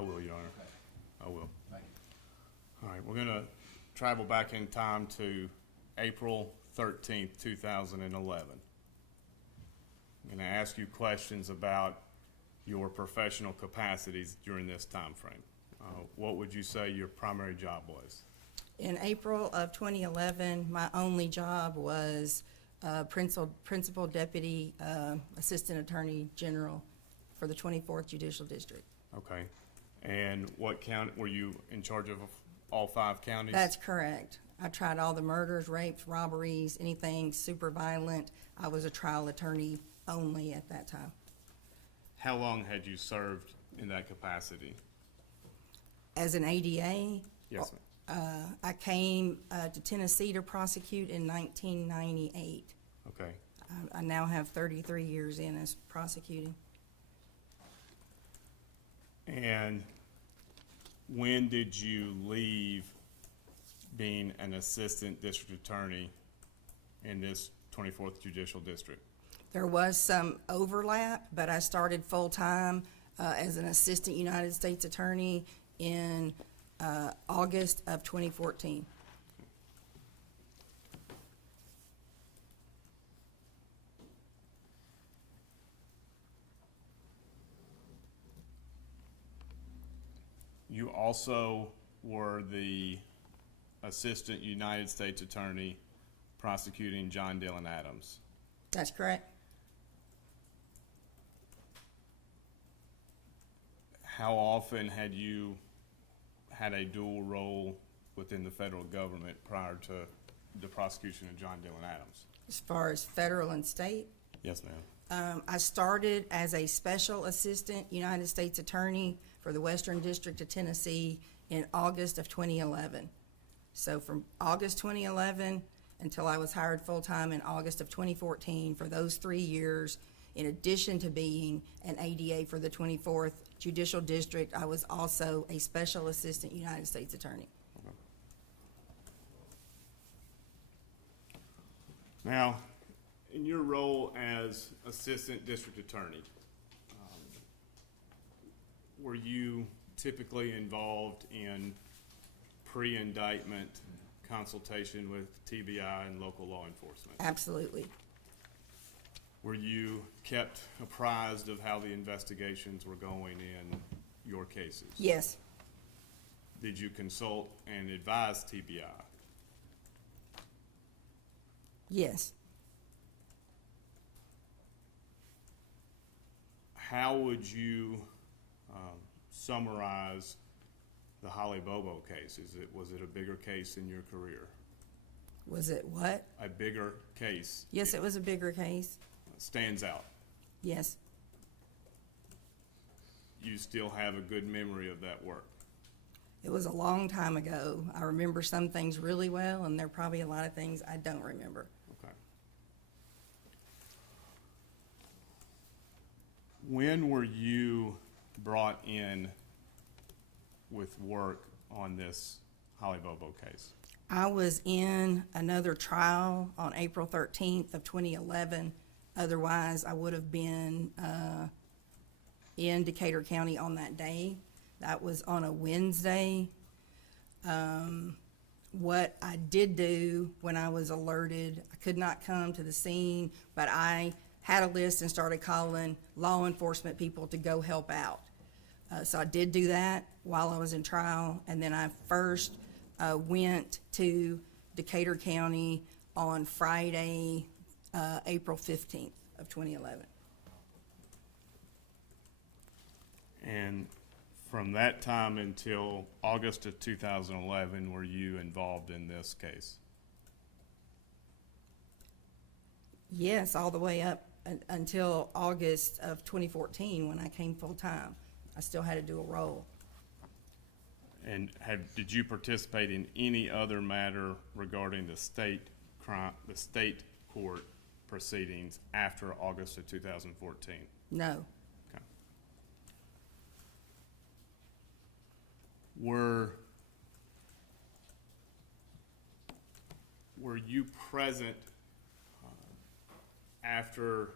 I will, Your Honor. Okay, I will. thank you. All right, we're gonna travel back in time to April 13th, 2011. I'm gonna ask you questions about your professional capacities during this time frame. What would you say your primary job was? In April of 2011, my only job was Principal Deputy Assistant Attorney General for the 24th Judicial District. Okay. And what county, were you in charge of all 5 counties? That's correct. I tried all the murders, rapes, robberies, anything super violent. I was a trial attorney only at that time. How long had you served in that capacity? As an ADA, Yes, ma'am. I came to Tennessee to prosecute in 1998. Okay. I now have 33 years in as prosecuting. And when did you leave being an assistant district attorney in this 24th Judicial District? There was some overlap, but I started full-time as an assistant United States attorney in August of 2014. You also were the assistant United States attorney prosecuting John Dylan Adams. That's correct. How often had you had a dual role within the federal government prior to the prosecution of John Dylan Adams? As far as federal and state, Yes, ma'am. I started as a special assistant United States attorney for the Western District of Tennessee in August of 2011. So from August 2011 until I was hired full-time in August of 2014, for those 3 years, in addition to being an ADA for the 24th Judicial District, I was also a special assistant United States attorney. Now, in your role as assistant district attorney, were you typically involved in pre-indictment consultation with TBI and local law enforcement? Absolutely. Were you kept apprised of how the investigations were going in your cases? Yes. Did you consult and advise TBI? Yes. How would you summarize the Holly Bobo case? Was it a bigger case in your career? Was it what? A bigger case? Yes, it was a bigger case. Stands out. Yes. You still have a good memory of that work? It was a long time ago. I remember some things really well, and there are probably a lot of things I don't remember. Okay. When were you brought in with work on this Holly Bobo case? I was in another trial on April 13th of 2011. Otherwise, I would have been in Decatur County on that day. That was on a Wednesday. What I did do when I was alerted, I could not come to the scene, but I had a list and started calling law enforcement people to go help out. So I did do that while I was in trial, and then I first went to Decatur County on Friday, April 15th of 2011. And from that time until August of 2011, were you involved in this case? Yes, all the way up until August of 2014 when I came full-time. I still had to do a role. And did you participate in any other matter regarding the state court proceedings after August of 2014? No. Okay. Were you present after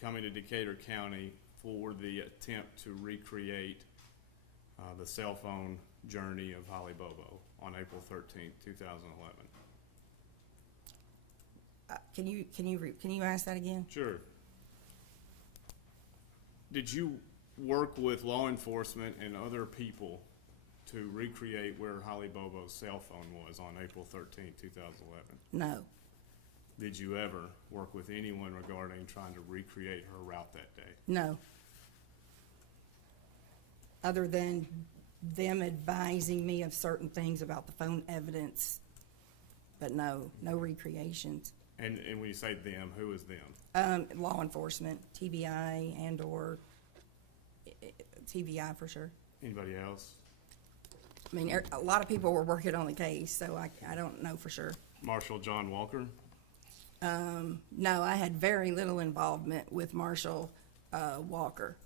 coming to Decatur County for the attempt to recreate the cell phone journey of Holly Bobo on April 13th, 2011? Can you ask that again? Sure. Did you work with law enforcement and other people to recreate where Holly Bobo's cell phone was on April 13th, 2011? No. Did you ever work with anyone regarding trying to recreate her route that day? No. Other than them advising me of certain things about the phone evidence, but no recreations. And when you say them, who is them? Law enforcement, TBI and/or TBI for sure. Anybody else? I mean, a lot of people were working on the case, so I don't know for sure. Marshal John Walker? No, I had very little involvement with Marshal Walker.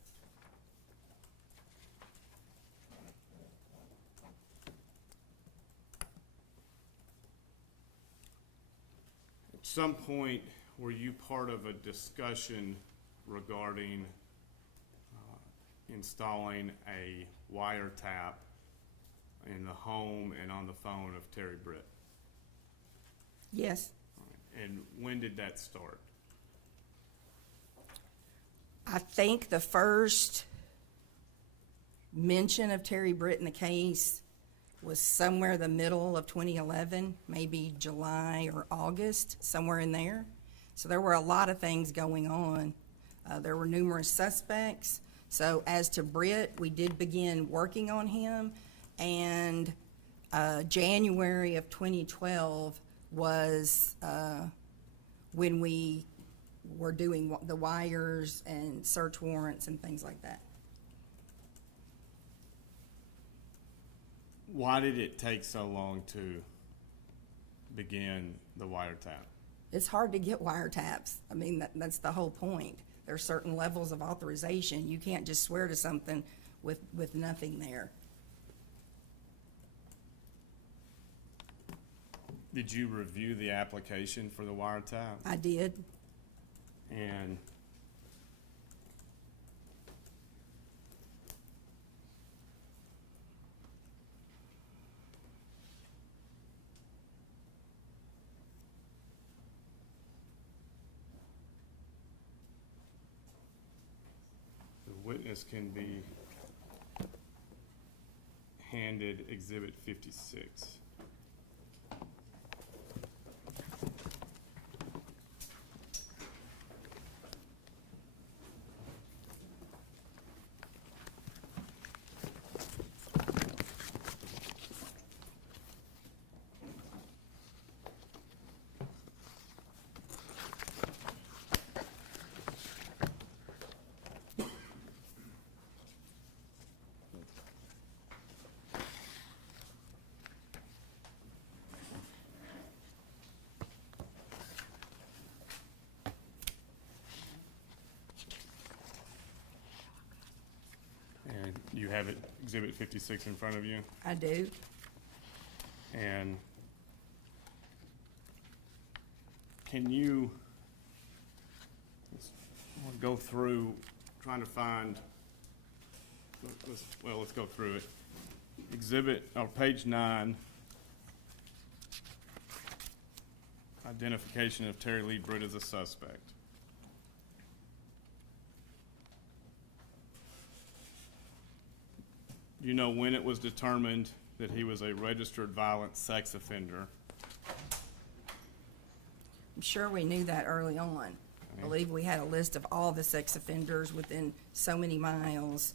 At some point, were you part of a discussion regarding installing a wiretap in the home and on the phone of Terry Britt? Yes. And when did that start? I think the first mention of Terry Britt in the case was somewhere the middle of 2011, maybe July or August, somewhere in there. So there were a lot of things going on. There were numerous suspects. So as to Britt, we did begin working on him, and January of 2012 was when we were doing the wires and search warrants and things like that. Why did it take so long to begin the wiretap? It's hard to get wiretaps. I mean, that's the whole point. There are certain levels of authorization. You can't just swear to something with nothing there. Did you review the application for the wiretap? I did. And the witness can be handed Exhibit 56. And you have it, Exhibit 56 in front of you. I do. And can you let's go through trying to find, let's go through it. Exhibit, or page 9, identification of Terry Lee Britt as a suspect. You know when it was determined that he was a registered violent sex offender? I'm sure we knew that early on. I believe we had a list of all the sex offenders within so many miles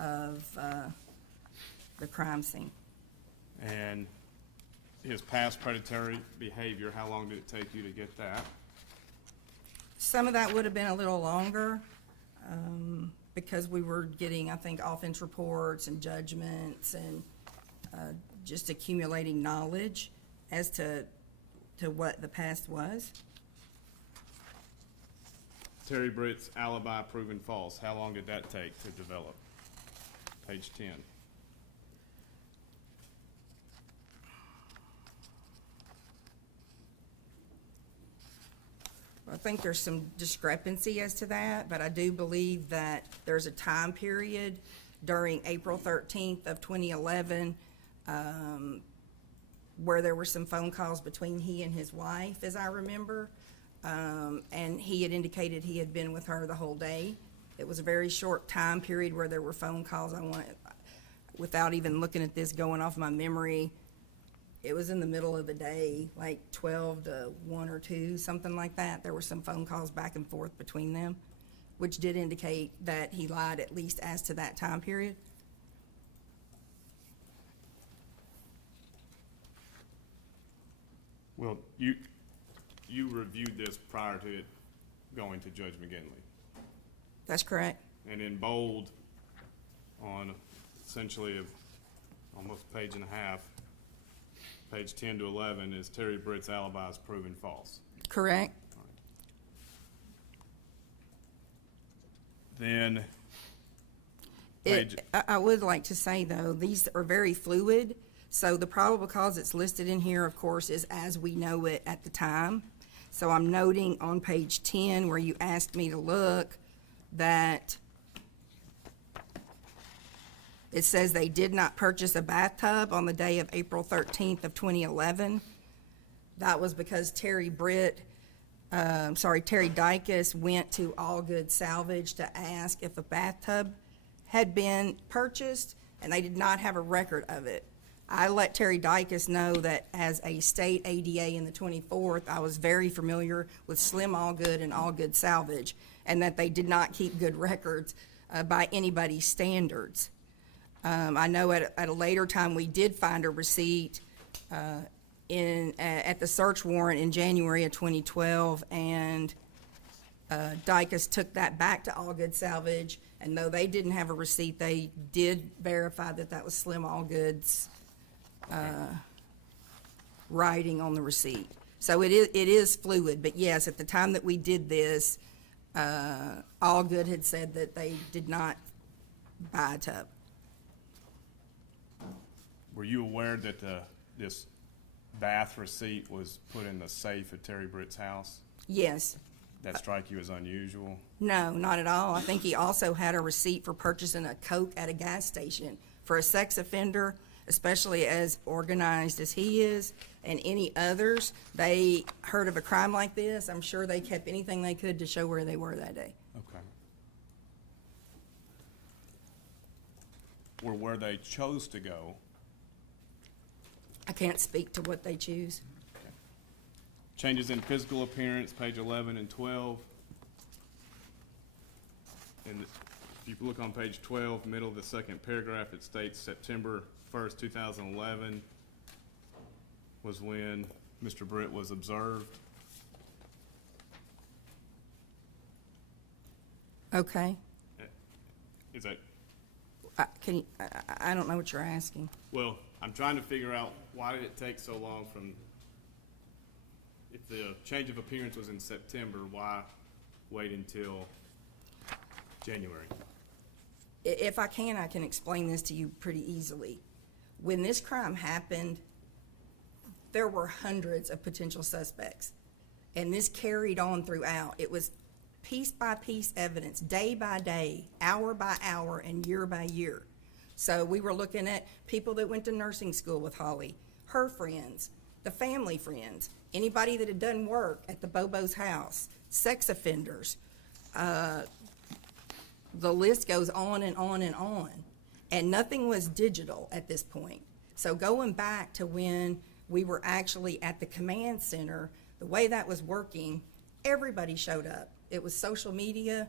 of the crime scene. And his past predatory behavior, how long did it take you to get that? Some of that would have been a little longer because we were getting, I think, offense reports and judgments and just accumulating knowledge as to what the past was. Terry Britt's alibi proven false. How long did that take to develop? Page 10. I think there's some discrepancy as to that, but I do believe that there's a time period during April 13th of 2011 where there were some phone calls between he and his wife, as I remember, and he had indicated he had been with her the whole day. It was a very short time period where there were phone calls. Without even looking at this, going off my memory, it was in the middle of the day, like 12 to 1 or 2, something like that. There were some phone calls back and forth between them, which did indicate that he lied at least as to that time period. Well, you reviewed this prior to it going to Judge McGinley. That's correct. And in bold, on essentially almost a page and a half, page 10 to 11, is Terry Britt's alibi is proven false. Correct. Then, I would like to say, though, these are very fluid. So the probable cause that's listed in here, of course, is as we know it at the time. So I'm noting on page 10 where you asked me to look that it says they did not purchase a bathtub on the day of April 13th of 2011. That was because Terry Dykes went to All Good Salvage to ask if a bathtub had been purchased, and they did not have a record of it. I let Terry Dykes know that as a state ADA in the 24th, I was very familiar with Slim Allgood and All Good Salvage, and that they did not keep good records by anybody's standards. I know at a later time we did find a receipt at the search warrant in January of 2012, and Dykes took that back to All Good Salvage, and though they didn't have a receipt, they did verify that that was Slim Allgood's writing on the receipt. So it is fluid, but yes, at the time that we did this, Allgood had said that they did not buy a tub. were you aware that this bath receipt was put in the safe at Terry Britt's house? Yes. That strike you as unusual? No, not at all. I think he also had a receipt for purchasing a Coke at a gas station. For a sex offender, especially as organized as he is, and any others, they heard of a crime like this, I'm sure they kept anything they could to show where they were that day. Okay. Or where they chose to go? I can't speak to what they choose. Changes in physical appearance, page 11 and 12. And if you look on page 12, middle of the second paragraph, it states September 1st, 2011 was when Mr. Britt was observed. Okay. Is that, I don't know what you're asking. well, I'm trying to figure out why did it take so long from, if the change of appearance was in September, why wait until January? If I can explain this to you pretty easily. When this crime happened, there were hundreds of potential suspects, and this carried on throughout. It was piece by piece evidence, day by day, hour by hour, and year by year. So we were looking at people that went to nursing school with Holly, her friends, the family friends, anybody that had done work at the Bobo's house, sex offenders. The list goes on and on and on. And nothing was digital at this point. So going back to when we were actually at the command center, the way that was working, everybody showed up. It was social media.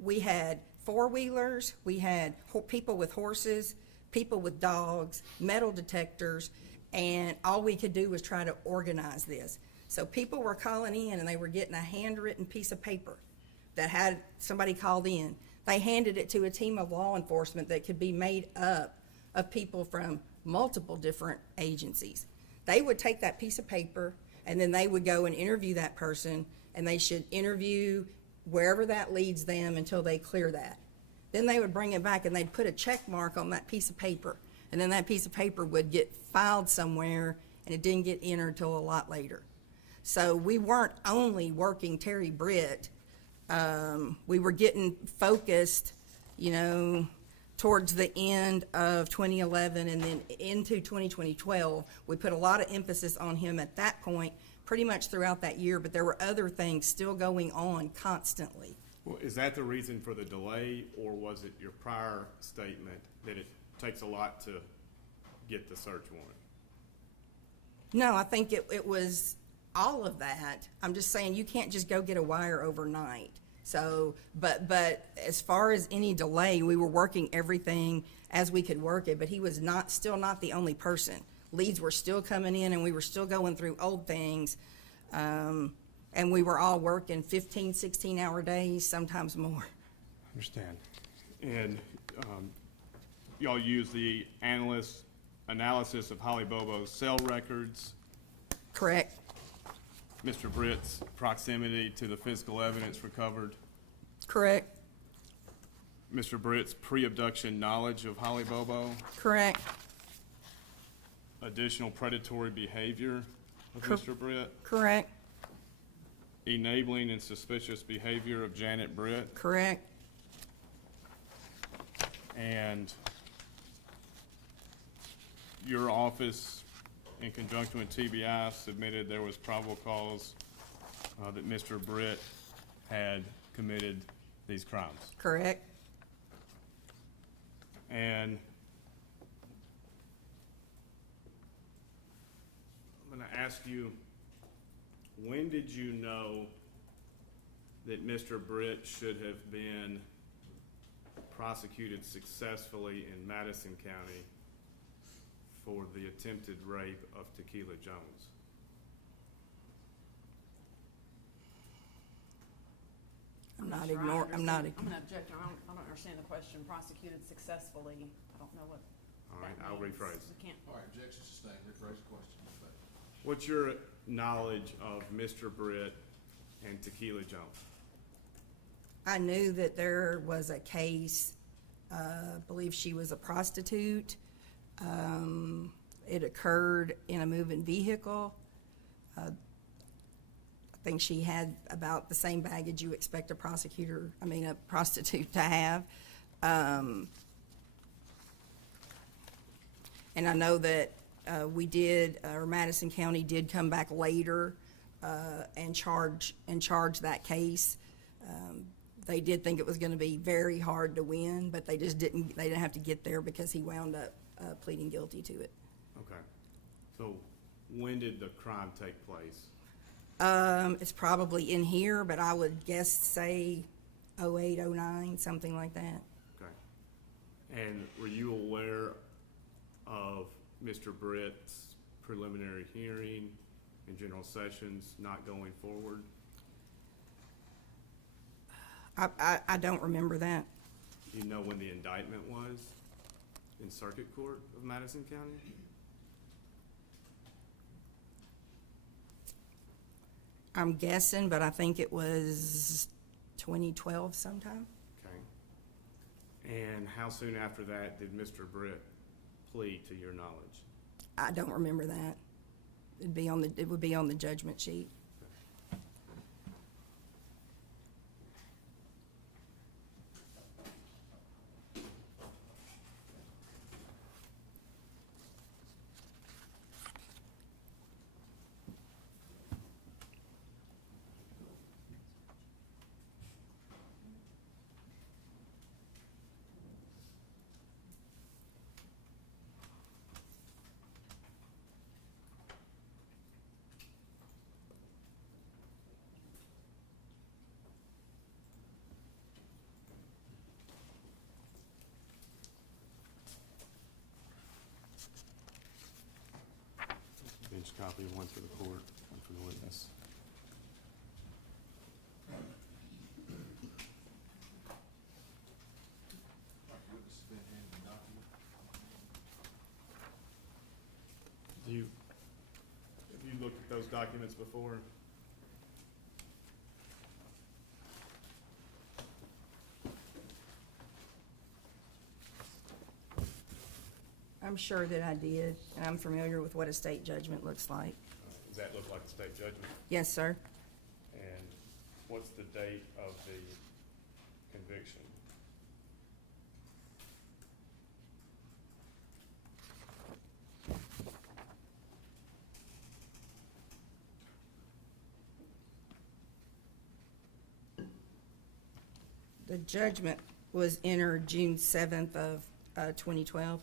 We had four-wheelers. We had people with horses, people with dogs, metal detectors, and all we could do was try to organize this. So people were calling in, and they were getting a handwritten piece of paper that had somebody called in. They handed it to a team of law enforcement that could be made up of people from multiple different agencies. They would take that piece of paper, and then they would go and interview that person, and they should interview wherever that leads them until they clear that. Then they would bring it back, and they'd put a check mark on that piece of paper, and then that piece of paper would get filed somewhere, and it didn't get entered until a lot later. So we weren't only working Terry Britt. We were getting focused, you know, towards the end of 2011 and then into 2012. We put a lot of emphasis on him at that point, pretty much throughout that year, but there were other things still going on constantly. Well, is that the reason for the delay, or was it your prior statement that it takes a lot to get the search warrant? No, I think it was all of that. I'm just saying you can't just go get a wire overnight. So, but as far as any delay, we were working everything as we could work it, but he was still not the only person. Leads were still coming in and we were still going through old things. And we were all working 15, 16-hour days, sometimes more. Understand. And y'all use the analysis of Holly Bobo's cell records, Correct. Mr. Britt's proximity to the physical evidence recovered, Correct. Mr. Britt's pre-abduction knowledge of Holly Bobo, Correct. additional predatory behavior of Cor- Mr. Britt, Correct. enabling and suspicious behavior of Janet Britt, Correct. and your office, in conjunction with TBI, submitted there was probable cause that Mr. Britt had committed these crimes. Correct. And I'm going to ask you, when did you know that Mr. Britt should have been prosecuted successfully in Madison County for the attempted rape of Tequila Jones? I'm not sure I ignoring, I'm not, understand. I'm gonna object, I don't understand the question, prosecuted successfully, I don't know what All right, that I'll means. rephrase. We can't, All right, objection sustained. Rephrase the question. What's your knowledge of Mr. Britt and Tequila Jones? I knew that there was a case, I believe she was a prostitute. It occurred in a moving vehicle. I think she had about the same baggage you expect a prostitute to have. And I know that Madison County did come back later and charge that case. They did think it was going to be very hard to win, but they didn't have to get there because he wound up pleading guilty to it. Okay. So when did the crime take place? It's probably in here, but I would guess say 08, 09, something like that. Okay. And were you aware of Mr. Britt's preliminary hearing in general sessions not going forward? I don't remember that. Do you know when the indictment was in Circuit Court of Madison County? I'm guessing, but I think it was 2012 sometime. Okay. And how soon after that did Mr. Britt plead, to your knowledge? I don't remember that. It would be on the judgment sheet. Bench copy, one for the court, one for the witness. Witness has been handed the document. Have you looked at those documents before? I'm sure that I did, and I'm familiar with what a state judgment looks like. Does that look like a state judgment? Yes, sir. And what's the date of the conviction? The judgment was entered June 7th of 2012.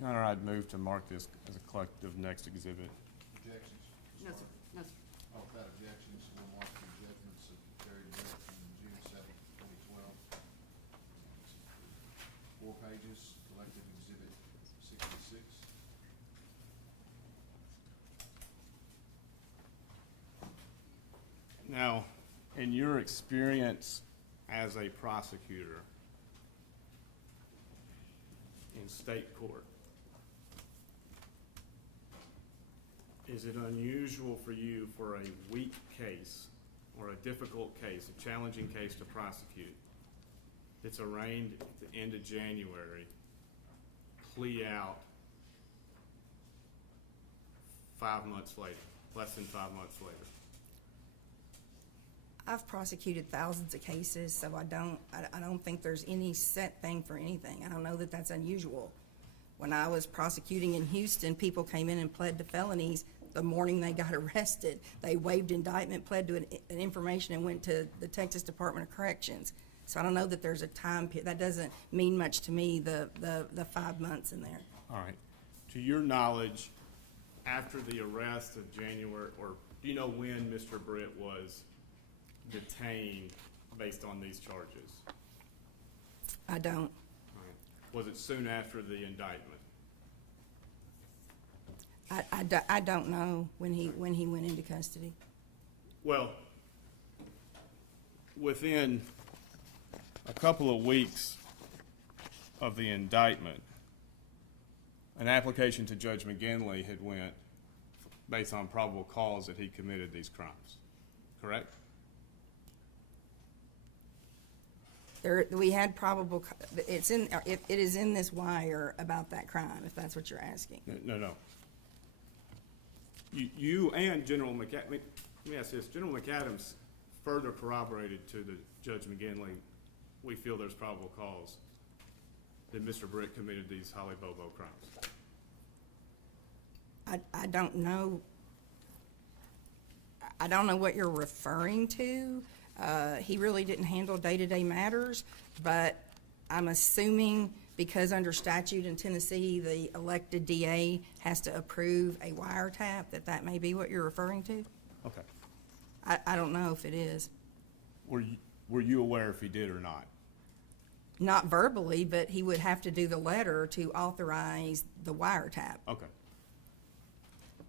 Your Honor, I'd move to mark this as a collective next exhibit. Objections? Ms. No, sir, Barton? no, sir. Oh, without objections, we'll mark the judgments of Terry Britt from June 7th, 2012. 4 pages, collective exhibit 66. Now, in your experience as a prosecutor in state court, is it unusual for you for a weak case or a difficult case, a challenging case to prosecute, that's arraigned at the end of January, plea out 5 months later, less than 5 months later? I've prosecuted thousands of cases, so I don't think there's any set thing for anything. I don't know that that's unusual. When I was prosecuting in Houston, people came in and pled to felonies the morning they got arrested. They waived indictment, pled to an information, and went to the Texas Department of Corrections. So I don't know that there's a time period. That doesn't mean much to me, the 5 months in there. All right. To your knowledge, after the arrest of January, or do you know when Mr. Britt was detained based on these charges? I don't. All right. Was it soon after the indictment? I don't know when he went into custody. Well, within a couple of weeks of the indictment, an application to Judge McGinley had went based on probable cause that he committed these crimes, correct? We had probable. It is in this wire about that crime, if that's what you're asking. No. You and General McAdams, let me ask this, General McAdams further corroborated to the Judge McGinley, we feel there's probable cause that Mr. Britt committed these Holly Bobo crimes. I don't know. I don't know what you're referring to. He really didn't handle day-to-day matters, but I'm assuming because under statute in Tennessee, the elected DA has to approve a wiretap, that may be what you're referring to. Okay. I don't know if it is. Were you aware if he did or not? Not verbally, but he would have to do the letter to authorize the wiretap. Okay.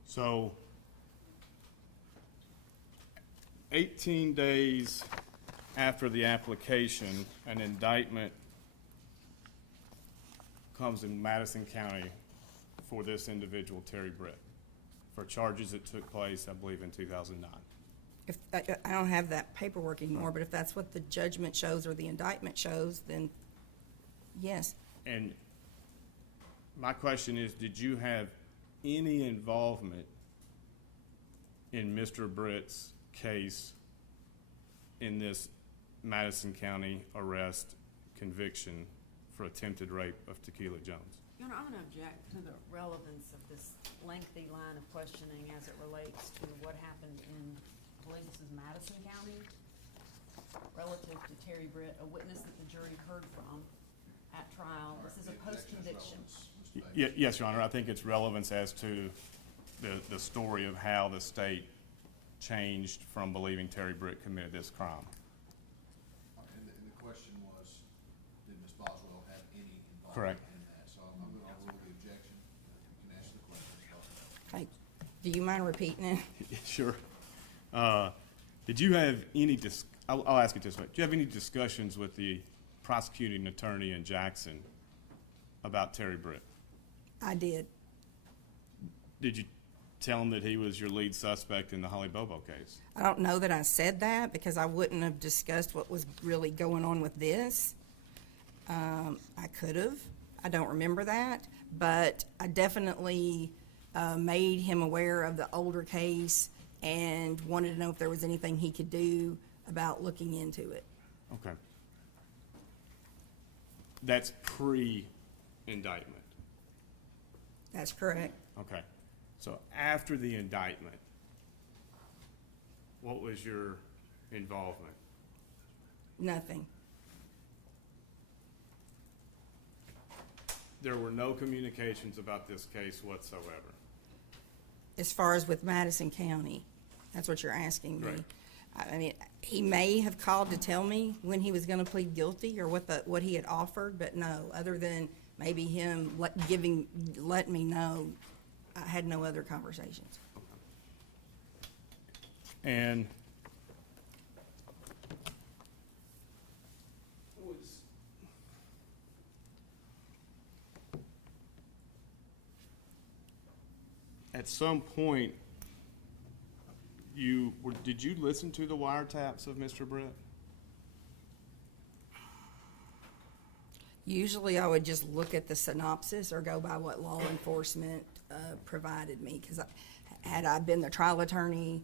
So, 18 days after the application, an indictment comes in Madison County for this individual, Terry Britt, for charges that took place, I believe, in 2009. If I don't have that paperwork anymore, but if that's what the judgment shows or the indictment shows, then yes. And my question is, did you have any involvement in Mr. Britt's case in this Madison County arrest conviction for attempted rape of Tequila Jones? Your Honor, I'm going to object to the relevance of this lengthy line of questioning as it relates to what happened in, I believe this is Madison County, relative to Terry Britt, a witness that the jury heard from at trial. This is a post-conviction. Yes, Your Honor. I think it's relevance as to the story of how the state changed from believing Terry Britt committed this crime. And the question was, did Ms. Boswell have any involvement Correct. in that? So I'm going to overrule the objection. You can ask the question, Ms. Boswell. Okay. Do you mind repeating it? Sure. Did you have any I'll ask it this way. Did you have any discussions with the prosecuting attorney in Jackson about Terry Britt? I did. Did you tell him that he was your lead suspect in the Holly Bobo case? I don't know that I said that because I wouldn't have discussed what was really going on with this. I could have. I don't remember that, but I definitely made him aware of the older case and wanted to know if there was anything he could do about looking into it. Okay. That's pre-indictment. That's correct. Okay. So after the indictment, what was your involvement? Nothing. There were no communications about this case whatsoever. As far as with Madison County, that's what you're asking me. Right. I mean, he may have called to tell me when he was gonna plead guilty or what he had offered, but no, other than maybe him letting me know, I had no other conversations. And at some point, did you listen to the wiretaps of Mr. Britt? Usually I would just look at the synopsis or go by what law enforcement provided me, because had I been the trial attorney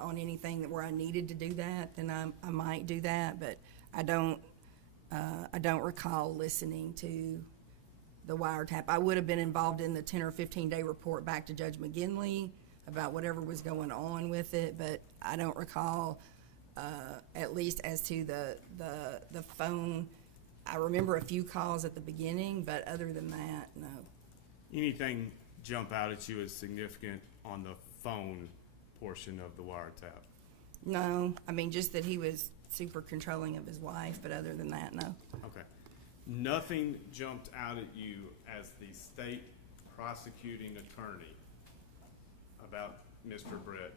on anything where I needed to do that, then I might do that, but I don't recall listening to the wiretap. I would have been involved in the 10 or 15 day report back to Judge McGinley about whatever was going on with it, but I don't recall, at least as to the phone. I remember a few calls at the beginning, but other than that, no. Anything jump out at you as significant on the phone portion of the wiretap? No, I mean, just that he was super controlling of his wife, but other than that, no. Okay. Nothing jumped out at you as the state prosecuting attorney about Mr. Britt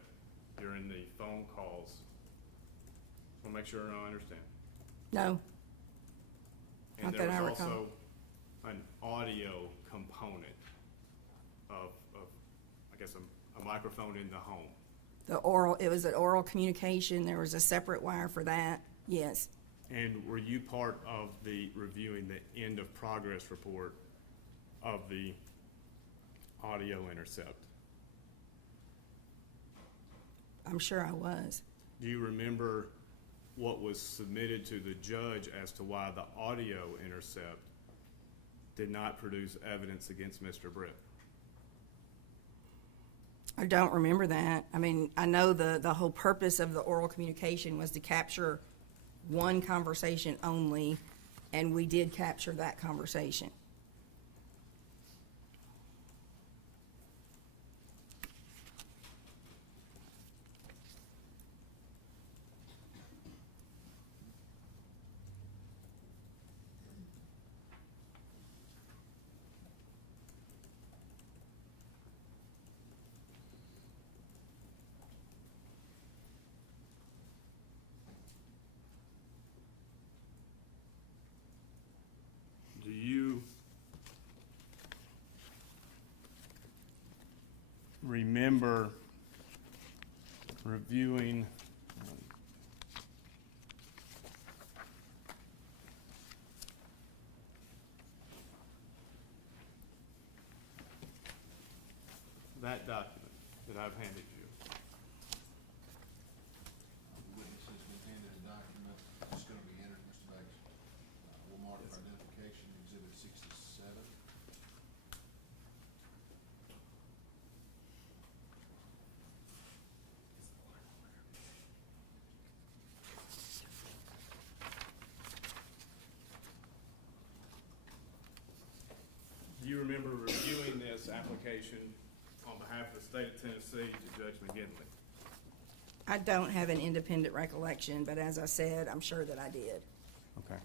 during the phone calls? I want to make sure I understand. No. And Not there that I was recall. also an audio component of I guess, a microphone in the home. It was an oral communication. There was a separate wire for that, yes. And were you part of the reviewing the end of progress report of the audio intercept? I'm sure I was. Do you remember what was submitted to the judge as to why the audio intercept did not produce evidence against Mr. Britt? I don't remember that. I mean, I know the whole purpose of the oral communication was to capture one conversation only, and we did capture that conversation. Do you remember reviewing that document that I've handed you? The witness has been handed a document, it's gonna be entered, Mr. Bates. We'll mark for identification, exhibit 67. Do you remember reviewing this application on behalf of the state of Tennessee to Judge McGinley? I don't have an independent recollection, but as I said, I'm sure that I did. Okay.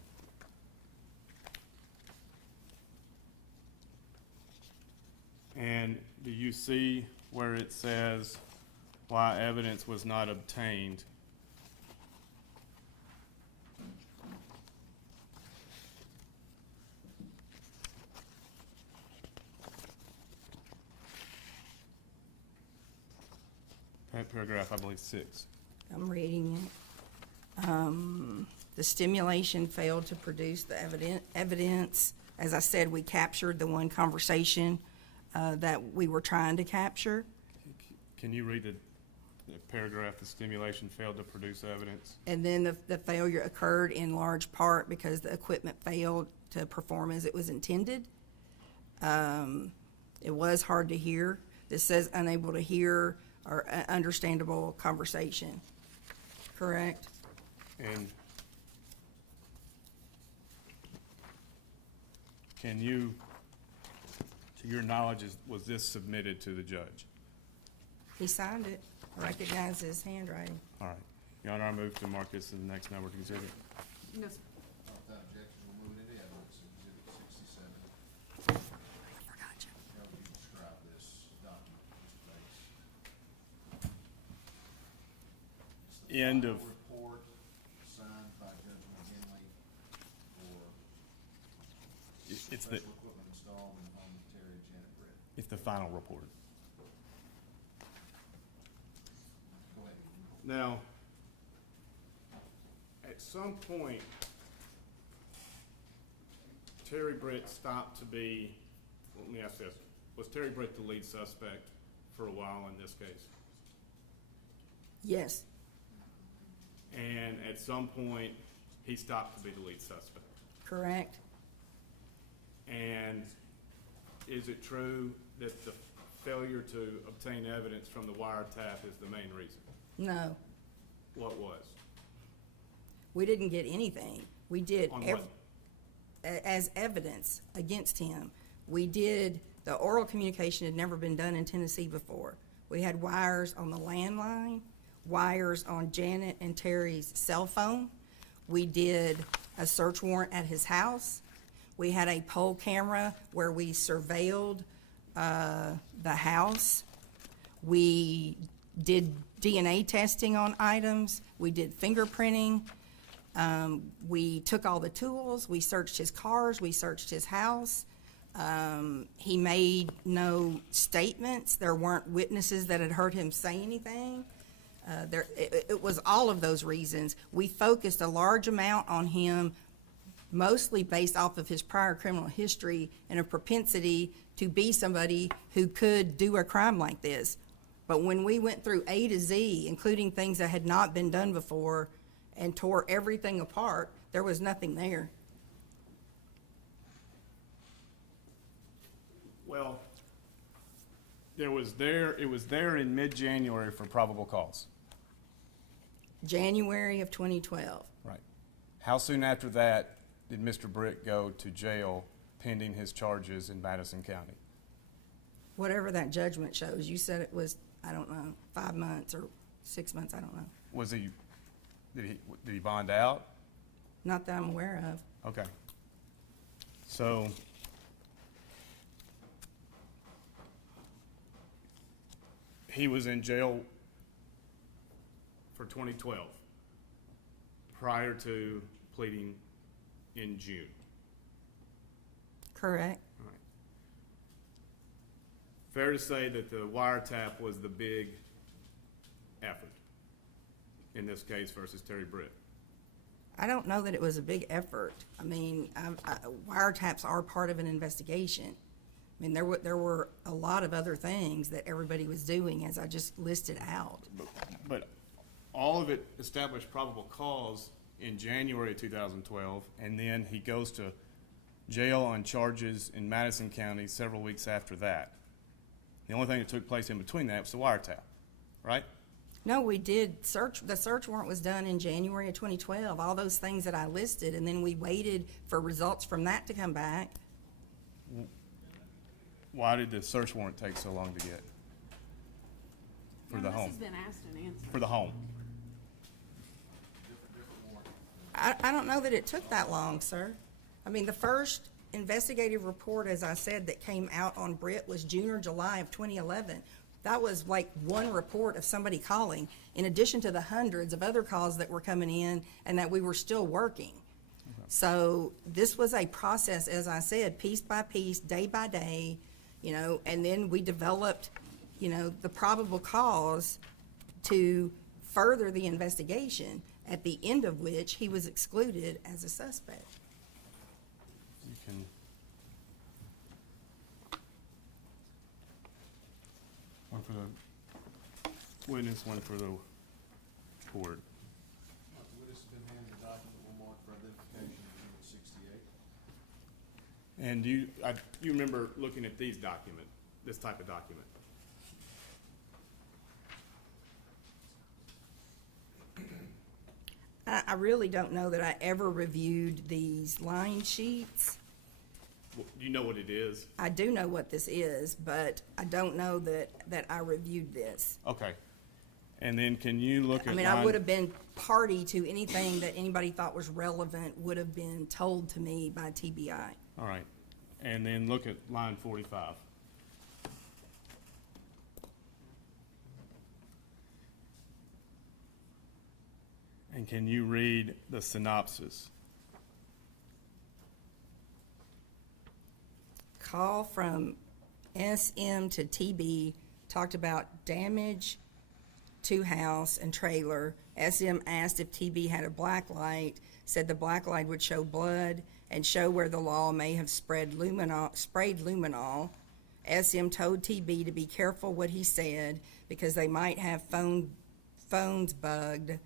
And do you see where it says why evidence was not obtained? That paragraph, I believe, 6. I'm reading it. The stimulation failed to produce the evidence As I said, we captured the one conversation that we were trying to capture. Can you read the paragraph, the stimulation failed to produce evidence? And then the failure occurred in large part because the equipment failed to perform as it was intended. It was hard to hear. This says unable to hear or understandable conversation. Correct? And can you, to your knowledge, was this submitted to the judge? He signed it. I recognize his handwriting. All right. Your Honor, I move to mark this in the next number to consider. No, sir. Without objection, we'll move it into evidence, exhibit 67. I forgot you. How would you describe this document, Mr. Bates? It's the End final of- report signed by Judge McGinley for It's the, special equipment installed in the home of Terry and Janet Britt. it's the final report. Go ahead. Now, at some point, Terry Britt stopped to be, let me ask this, was Terry Britt the lead suspect for a while in this case? Yes, And at some point, he stopped to be the lead suspect. correct. And is it true that the failure to obtain evidence from the wiretap is the main reason? No, What was? we didn't get anything. We did On what? as evidence against him. We did, the oral communication had never been done in Tennessee before. We had wires on the landline, wires on Janet and Terry's cell phone. We did a search warrant at his house. We had a poll camera where we surveilled the house. We did DNA testing on items. We did fingerprinting. We took all the tools. We searched his cars. We searched his house. He made no statements. There weren't witnesses that had heard him say anything. It was all of those reasons. We focused a large amount on him, mostly based off of his prior criminal history and a propensity to be somebody who could do a crime like this. But when we went through A to Z, including things that had not been done before, and tore everything apart, there was nothing there. Well, it was there in mid-January for probable cause. January of 2012. Right. How soon after that did Mr. Britt go to jail pending his charges in Madison County? Whatever that judgment shows. You said it was, I don't know, 5 months or 6 months, I don't know. Was he, did he bond out? Not that I'm aware of. Okay. So, he was in jail for 2012, prior to pleading in June. Correct. All right. Fair to say that the wiretap was the big effort in this case versus Terry Britt? I don't know that it was a big effort. I mean, wiretaps are part of an investigation. I mean, there were a lot of other things that everybody was doing, as I just listed out. But all of it established probable cause in January of 2012, and then he goes to jail on charges in Madison County several weeks after that. The only thing that took place in between that was the wiretap, right? No, we did the search warrant was done in January of 2012, all those things that I listed, and then we waited for results from that to come back. Why did the search warrant take so long to get? For the home? This has been asked and answered. For the home? I don't know that it took that long, sir. I mean, the first investigative report, as I said, that came out on Britt was June or July of 2011. That was like one report of somebody calling, in addition to the hundreds of other calls that were coming in and that we were still working. Okay. So this was a process, as I said, piece by piece, day by day, and then we developed, the probable cause to further the investigation, at the end of which he was excluded as a suspect. You can One for the witness, one for the court. The witness has been handed a document will mark for identification exhibit 68. And you remember looking at these document, this type of document? I really don't know that I ever reviewed these line sheets. Do you know what it is? I do know what this is, but I don't know that I reviewed this. Okay. And then can you look at I mean, I would have been party to anything that anybody thought was relevant would have been told to me by TBI. All right. And then look at line 45. And can you read the synopsis? Call from SM to TB talked about damage to house and trailer. SM asked if TB had a black light, said the black light would show blood and show where the law may have sprayed luminol. SM told TB to be careful what he said because they might have phones bugged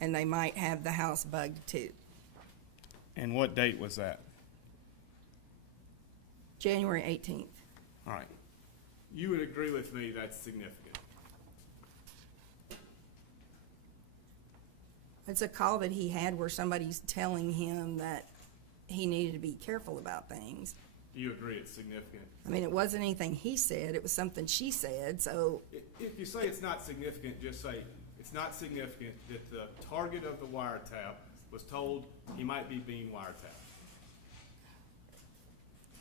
and they might have the house bugged too. And what date was that? January 18th. All right. You would agree with me that's significant. It's a call that he had where somebody's telling him that he needed to be careful about things. Do you agree it's significant? I mean, it wasn't anything he said, it was something she said, so, If you say it's not significant, just say it's not significant that the target of the wiretap was told he might be being wiretapped.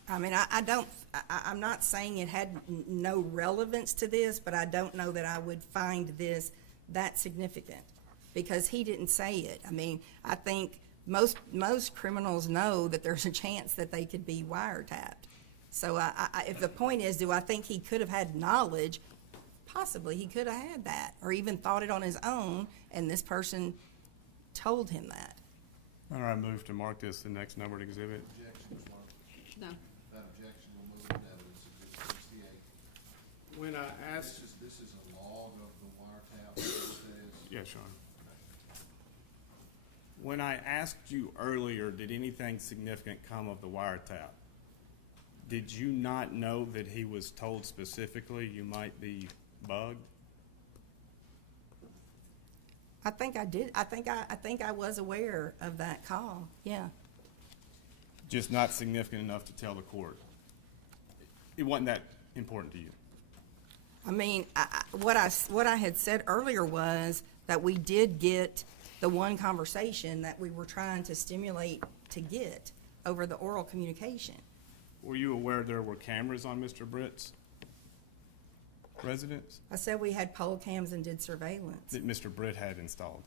I mean, I'm not saying it had no relevance to this, but I don't know that I would find this that significant, because he didn't say it. I mean, I think most criminals know that there's a chance that they could be wiretapped. So if the point is, do I think he could have had knowledge? Possibly he could have had that, or even thought it on his own, and this person told him that. All right, move to mark this the next numbered exhibit. Objection, Ms. Martin. No. Without objection, we'll move into evidence exhibit 68. When I asked, This is a log of the wiretap, is that what that is? yes, Sean. When I asked you earlier, did anything significant come of the wiretap? Did you not know that he was told specifically you might be bugged? I think I did. I think I was aware of that call. Yeah. Just not significant enough to tell the court? It wasn't that important to you? I mean, what I had said earlier was that we did get the one conversation that we were trying to stimulate to get over the oral communication. Were you aware there were cameras on Mr. Britt's residence I said we had poll cams and did surveillance. that Mr. Britt had installed?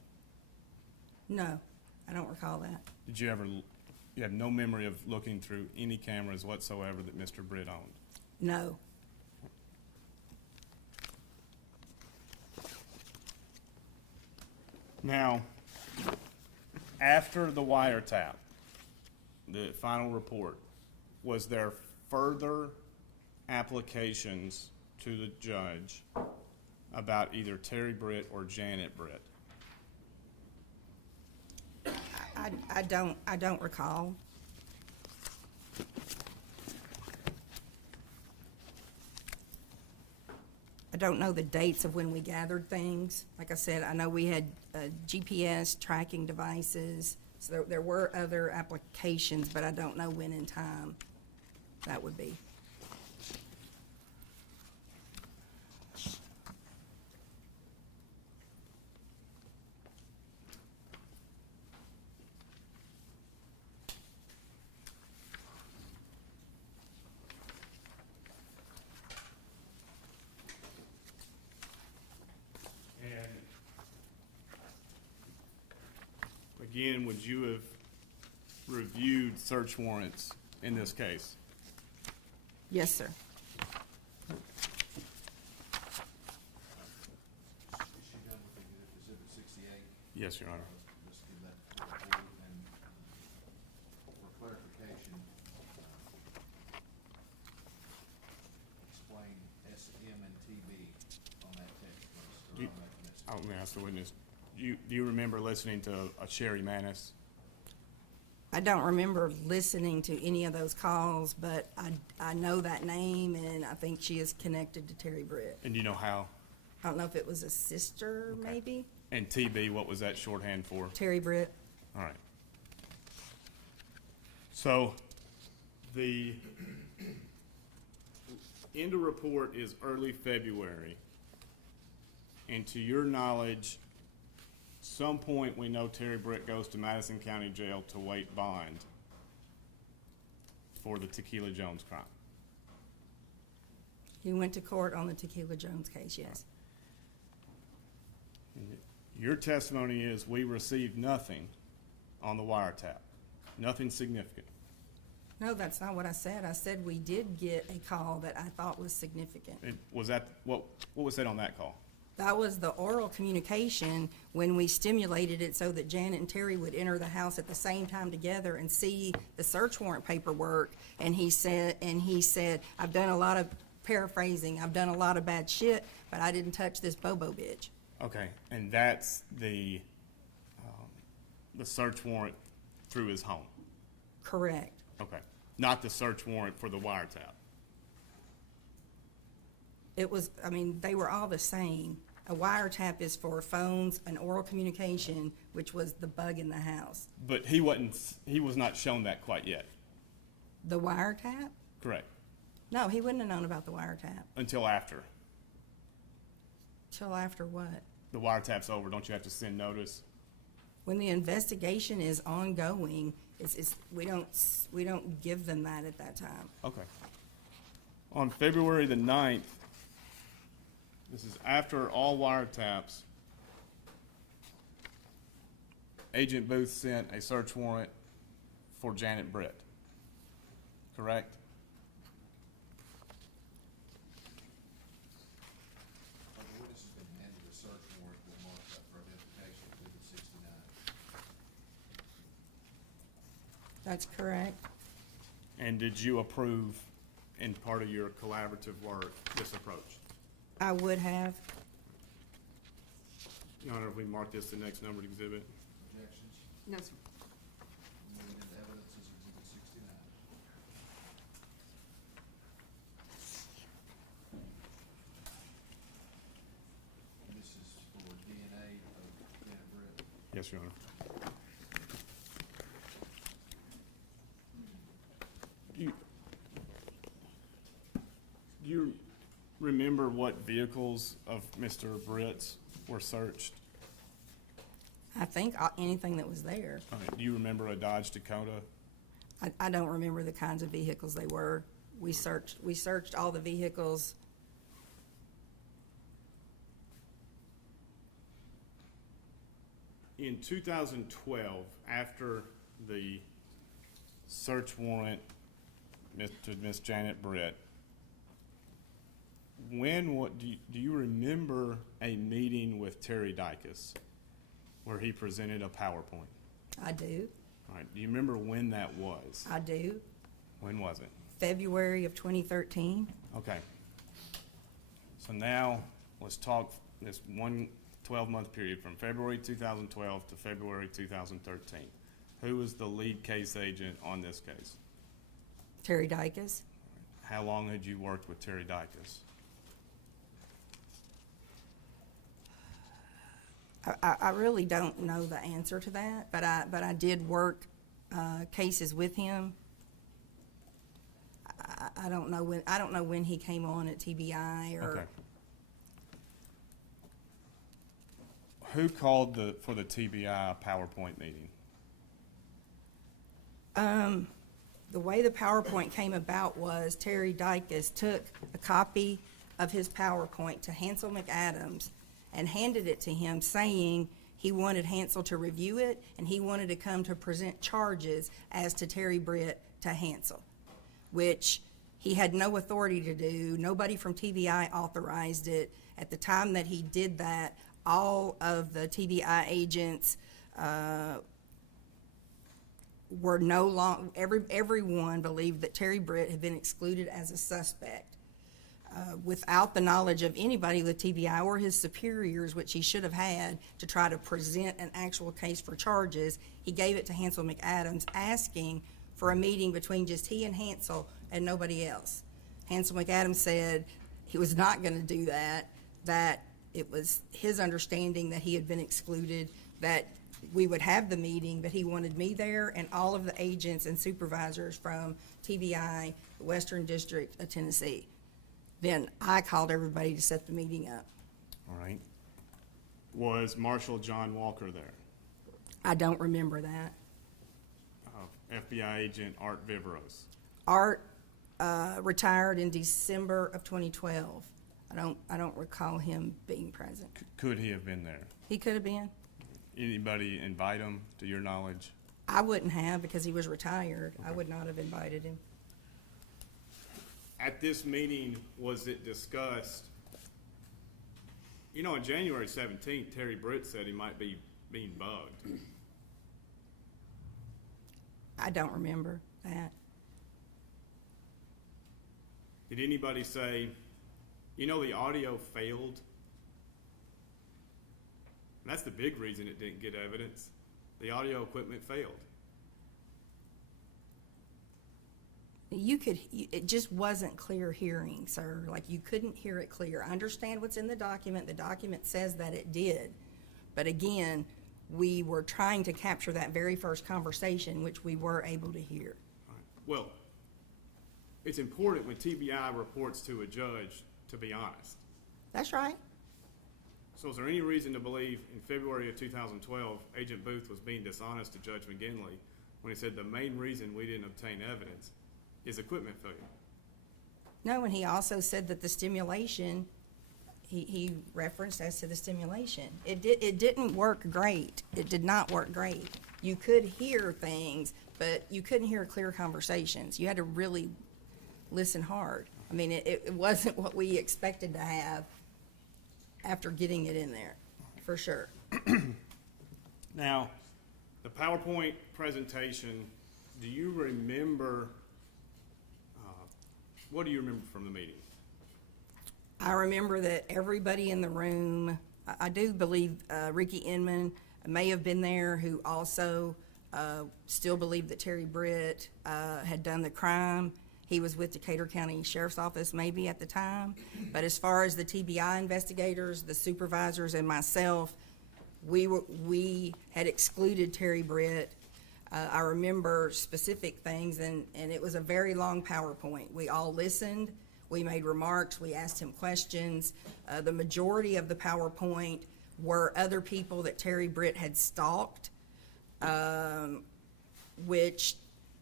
No, I don't recall that. Did you ever, you have no memory of looking through any cameras whatsoever that Mr. Britt owned? No. Now, after the wiretap, the final report, was there further applications to the judge about either Terry Britt or Janet Britt? I don't recall. I don't know the dates of when we gathered things. Like I said, I know we had GPS tracking devices, so there were other applications, but I don't know when in time that would be. Again, would you have reviewed search warrants in this case? Yes, sir. Is she done with exhibit 68? Yes, Your Honor. Let's give that to the court, and for clarification, explain SM and TB. I'm gonna ask the witness, do you remember listening to a Sherry Manis? I don't remember listening to any of those calls, but I know that name, and I think she is connected to Terry Britt. And do you know how? I don't know if it was a sister, Okay. maybe? And TB, what was that shorthand for? Terry Britt. All right. So, the end of report is early February. And to your knowledge, some point we know Terry Britt goes to Madison County Jail to wait bond for the Tequila Jones crime. He went to court on the Tequila Jones case, yes. Your testimony is we received nothing on the wiretap, nothing significant. No, that's not what I said. I said we did get a call that I thought was significant. Was that, what was said on that call? That was the oral communication when we stimulated it so that Janet and Terry would enter the house at the same time together and see the search warrant paperwork. And he said, I've done a lot of paraphrasing, I've done a lot of bad shit, but I didn't touch this Bobo bitch. Okay, and that's the search warrant through his home? Correct. Okay, not the search warrant for the wiretap? It was, I mean, they were all the same. A wiretap is for phones, an oral communication, which was the bug in the house. But he was not shown that quite yet, The wiretap? correct? No, he wouldn't have known about the wiretap. Until after. Till after what? The wiretap's over, don't you have to send notice? When the investigation is ongoing, we don't give them that at that time. Okay. On February the 9th, this is after all wiretaps, Agent Booth sent a search warrant for Janet Britt, correct? The witness has been handed a search warrant that marked up for identification exhibit 69. That's correct. And did you approve, in part of your collaborative work, this approach? I would have. Your Honor, if we mark this the next numbered exhibit. Objections? No, sir. Moving into evidence is exhibit 69. This is for DNA of Janet Britt. Yes, Your Honor. Do you remember what vehicles of Mr. Britt's were searched? I think anything that was there. Do you remember a Dodge Dakota? I don't remember the kinds of vehicles they were. We searched all the vehicles. In 2012, after the search warrant to Miss Janet Britt, do you remember a meeting with Terry Dykes where he presented a PowerPoint? I do. All right, do you remember when that was? I do. When was it? February of 2013. Okay. So now, let's talk this 12-month period from February 2012 to February 2013. Who was the lead case agent on this case? Terry Dykes. How long had you worked with Terry Dykes? I really don't know the answer to that, but I did work cases with him. I don't know when he came on at TBI or. Okay. Who called for the TBI PowerPoint meeting? The way the PowerPoint came about was Terry Dykes took a copy of his PowerPoint to Hansel McAdams and handed it to him, saying he wanted Hansel to review it and he wanted to come to present charges as to Terry Britt to Hansel, which he had no authority to do. Nobody from TBI authorized it. At the time that he did that, all of the TBI agents were no longer, everyone believed that Terry Britt had been excluded as a suspect. without the knowledge of anybody with TBI or his superiors, which he should have had to try to present an actual case for charges. He gave it to Hansel McAdams, asking for a meeting between just he and Hansel and nobody else. Hansel McAdams said he was not going to do that, that it was his understanding that he had been excluded, that we would have the meeting, but he wanted me there and all of the agents and supervisors from TBI, the Western District of Tennessee. Then I called everybody to set the meeting up. All right. Was Marshal John Walker there? I don't remember that. FBI agent Art Vivros? Art retired in December of 2012. I don't recall him being present. Could he have been there? He could have been. Anybody invite him, to your knowledge? I wouldn't have, because he was retired. I would not have invited him. At this meeting, was it discussed, on January 17th, Terry Britt said he might be being bugged. I don't remember that. Did anybody say, the audio failed? And that's the big reason it didn't get evidence. The audio equipment failed. It just wasn't clear hearing, sir. Like, you couldn't hear it clear. I understand what's in the document. The document says that it did. But again, we were trying to capture that very first conversation, which we were able to hear. Right. Well, it's important when TBI reports to a judge to be honest. That's right. So is there any reason to believe in February of 2012, Agent Booth was being dishonest to Judge McGinley when he said the main reason we didn't obtain evidence is equipment failure? No, and he also said that the stimulation, he referenced as to the stimulation. It didn't work great. It did not work great. You could hear things, but you couldn't hear clear conversations. You had to really listen hard. I mean, it wasn't what we expected to have after getting it in there, for sure. Now, the PowerPoint presentation, do you remember, what do you remember from the meeting? I remember that everybody in the room, I do believe Ricky Inman may have been there, who also still believed that Terry Britt had done the crime. He was with Decatur County Sheriff's Office maybe at the time. But as far as the TBI investigators, the supervisors, and myself, we had excluded Terry Britt. I remember specific things, and it was a very long PowerPoint. We all listened. We made remarks. We asked him questions. The majority of the PowerPoint were other people that Terry Britt had stalked, which,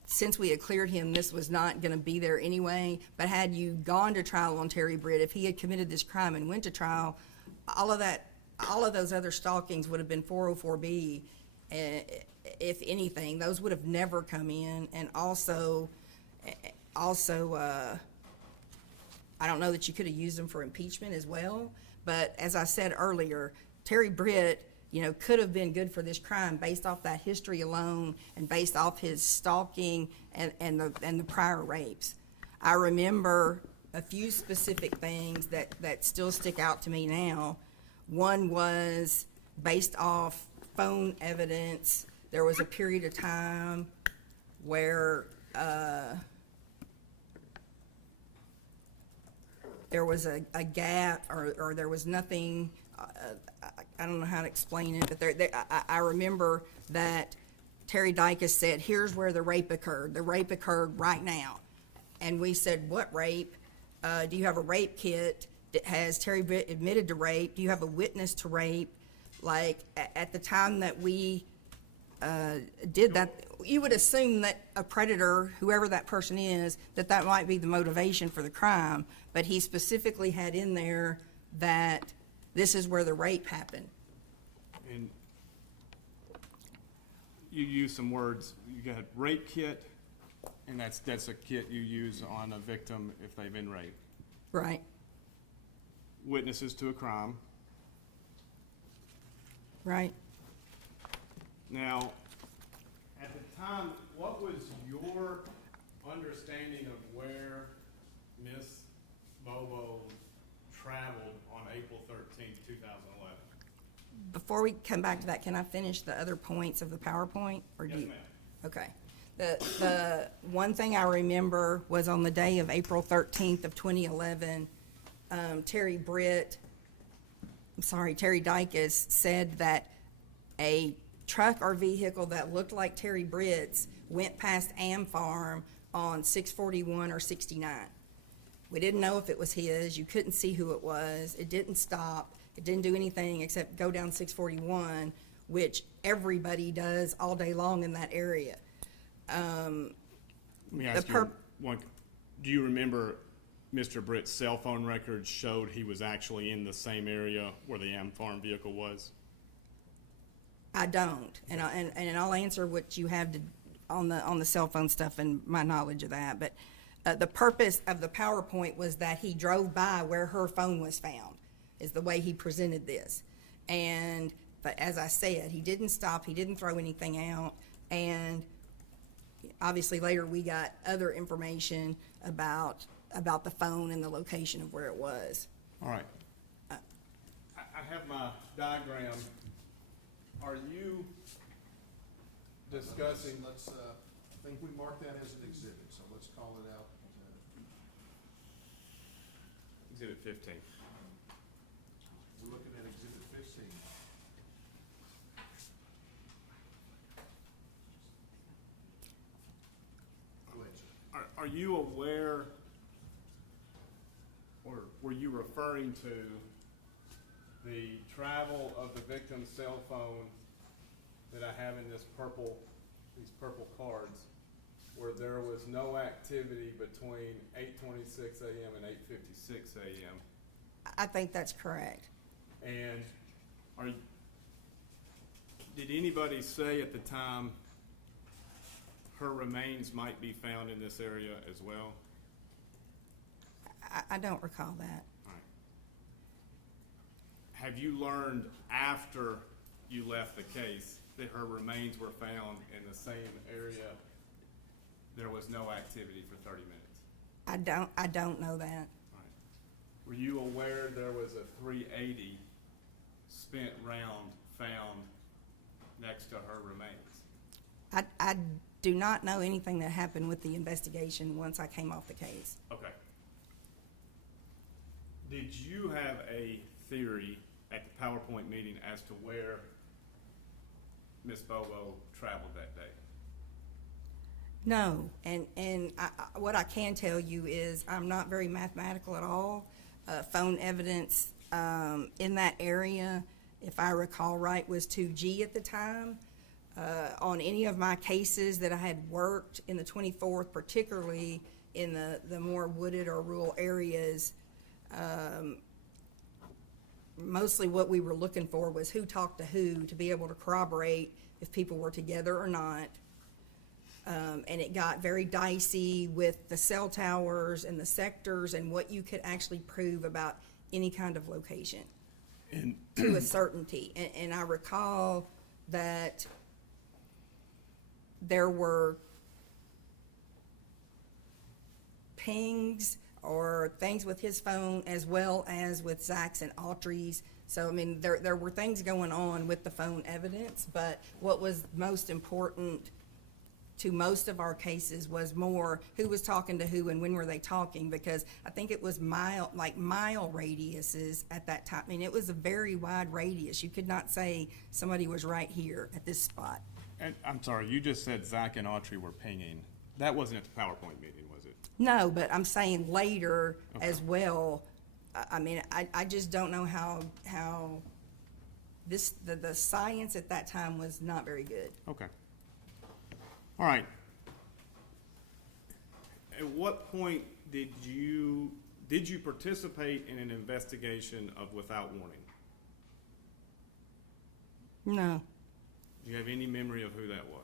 since we had cleared him, this was not going to be there anyway. But had you gone to trial on Terry Britt, if he had committed this crime and went to trial, all of those other stalkings would have been 404B. If anything, those would have never come in. And also, I don't know that you could have used them for impeachment as well. But as I said earlier, Terry Britt, could have been good for this crime based off that history alone and based off his stalking and the prior rapes. I remember a few specific things that still stick out to me now. One was based off phone evidence. There was a period of time where there was a gap, or there was nothing. I don't know how to explain it, but I remember that Terry Dykes said, "Here's where the rape occurred. The rape occurred right now." And we said, "What rape? Do you have a rape kit? Has Terry Britt admitted to rape? Do you have a witness to rape?" Like, at the time that we did that, you would assume that a predator, whoever that person is, that might be the motivation for the crime. But he specifically had in there that this is where the rape happened. And you use some words. You got rape kit, and that's a kit you use on a victim if they've been raped. Right. Witnesses to a crime. Right. Now, at the time, what was your understanding of where Miss Bobo traveled on April 13th, 2011. Before we come back to that, can I finish the other points of the PowerPoint? Or do Yes, you- ma'am. Okay. The one thing I remember was on the day of April 13th of 2011, Terry Dykes said that a truck or vehicle that looked like Terry Britt's went past Am Farm on 641 or 69. We didn't know if it was his. You couldn't see who it was. It didn't stop. It didn't do anything except go down 641, which everybody does all day long in that area. Let me ask you one. Do you remember Mr. Britt's cell phone records showed he was actually in the same area where the Am Farm vehicle was? I don't, and I'll answer what you have on the cell phone stuff and my knowledge of that. But the purpose of the PowerPoint was that he drove by where her phone was found, is the way he presented this. But as I said, he didn't stop. He didn't throw anything out, and obviously later we got other information about the phone and the location of where it was. All right. I have my diagram. Are you discussing? Let's, I think we marked that as an exhibit, so let's call it out. Exhibit 15. We're looking at exhibit 15. Go ahead, sir. Are you aware, or were you referring to the travel of the victim's cell phone that I have in these purple cards, where there was no activity between 8:26 a.m. and 8:56 a.m.? I think that's correct. And did anybody say at the time her remains might be found in this area as well? I don't recall that. All right. Have you learned after you left the case that her remains were found in the same area? There was no activity for 30 minutes. I don't know that. All right. Were you aware there was a .380 spent round found next to her remains? I do not know anything that happened with the investigation once I came off the case. Okay. Did you have a theory at the PowerPoint meeting as to where Miss Bobo traveled that day? No, and what I can tell you is I'm not very mathematical at all. Phone evidence in that area, if I recall right, was 2G at the time. On any of my cases that I had worked in the 24th, particularly in the more wooded or rural areas, mostly what we were looking for was who talked to who to be able to corroborate if people were together or not. And it got very dicey with the cell towers and the sectors and what you could actually prove about any kind of location to a certainty. And I recall that there were pings or things with his phone as well as with Zach's and Autry's. So, I mean, there were things going on with the phone evidence, but what was most important to most of our cases was more who was talking to who and when were they talking, because I think it was mile radiuses at that time. I mean, it was a very wide radius. You could not say somebody was right here at this spot. And I'm sorry, you just said Zach and Autry were pinging. That wasn't at the PowerPoint meeting, was it? No, but I'm saying later Okay. as well. I mean, I just don't know how the science at that time was not very good. Okay. All right. At what point did you participate in an investigation of without warning? No, Do you have any memory of who that was?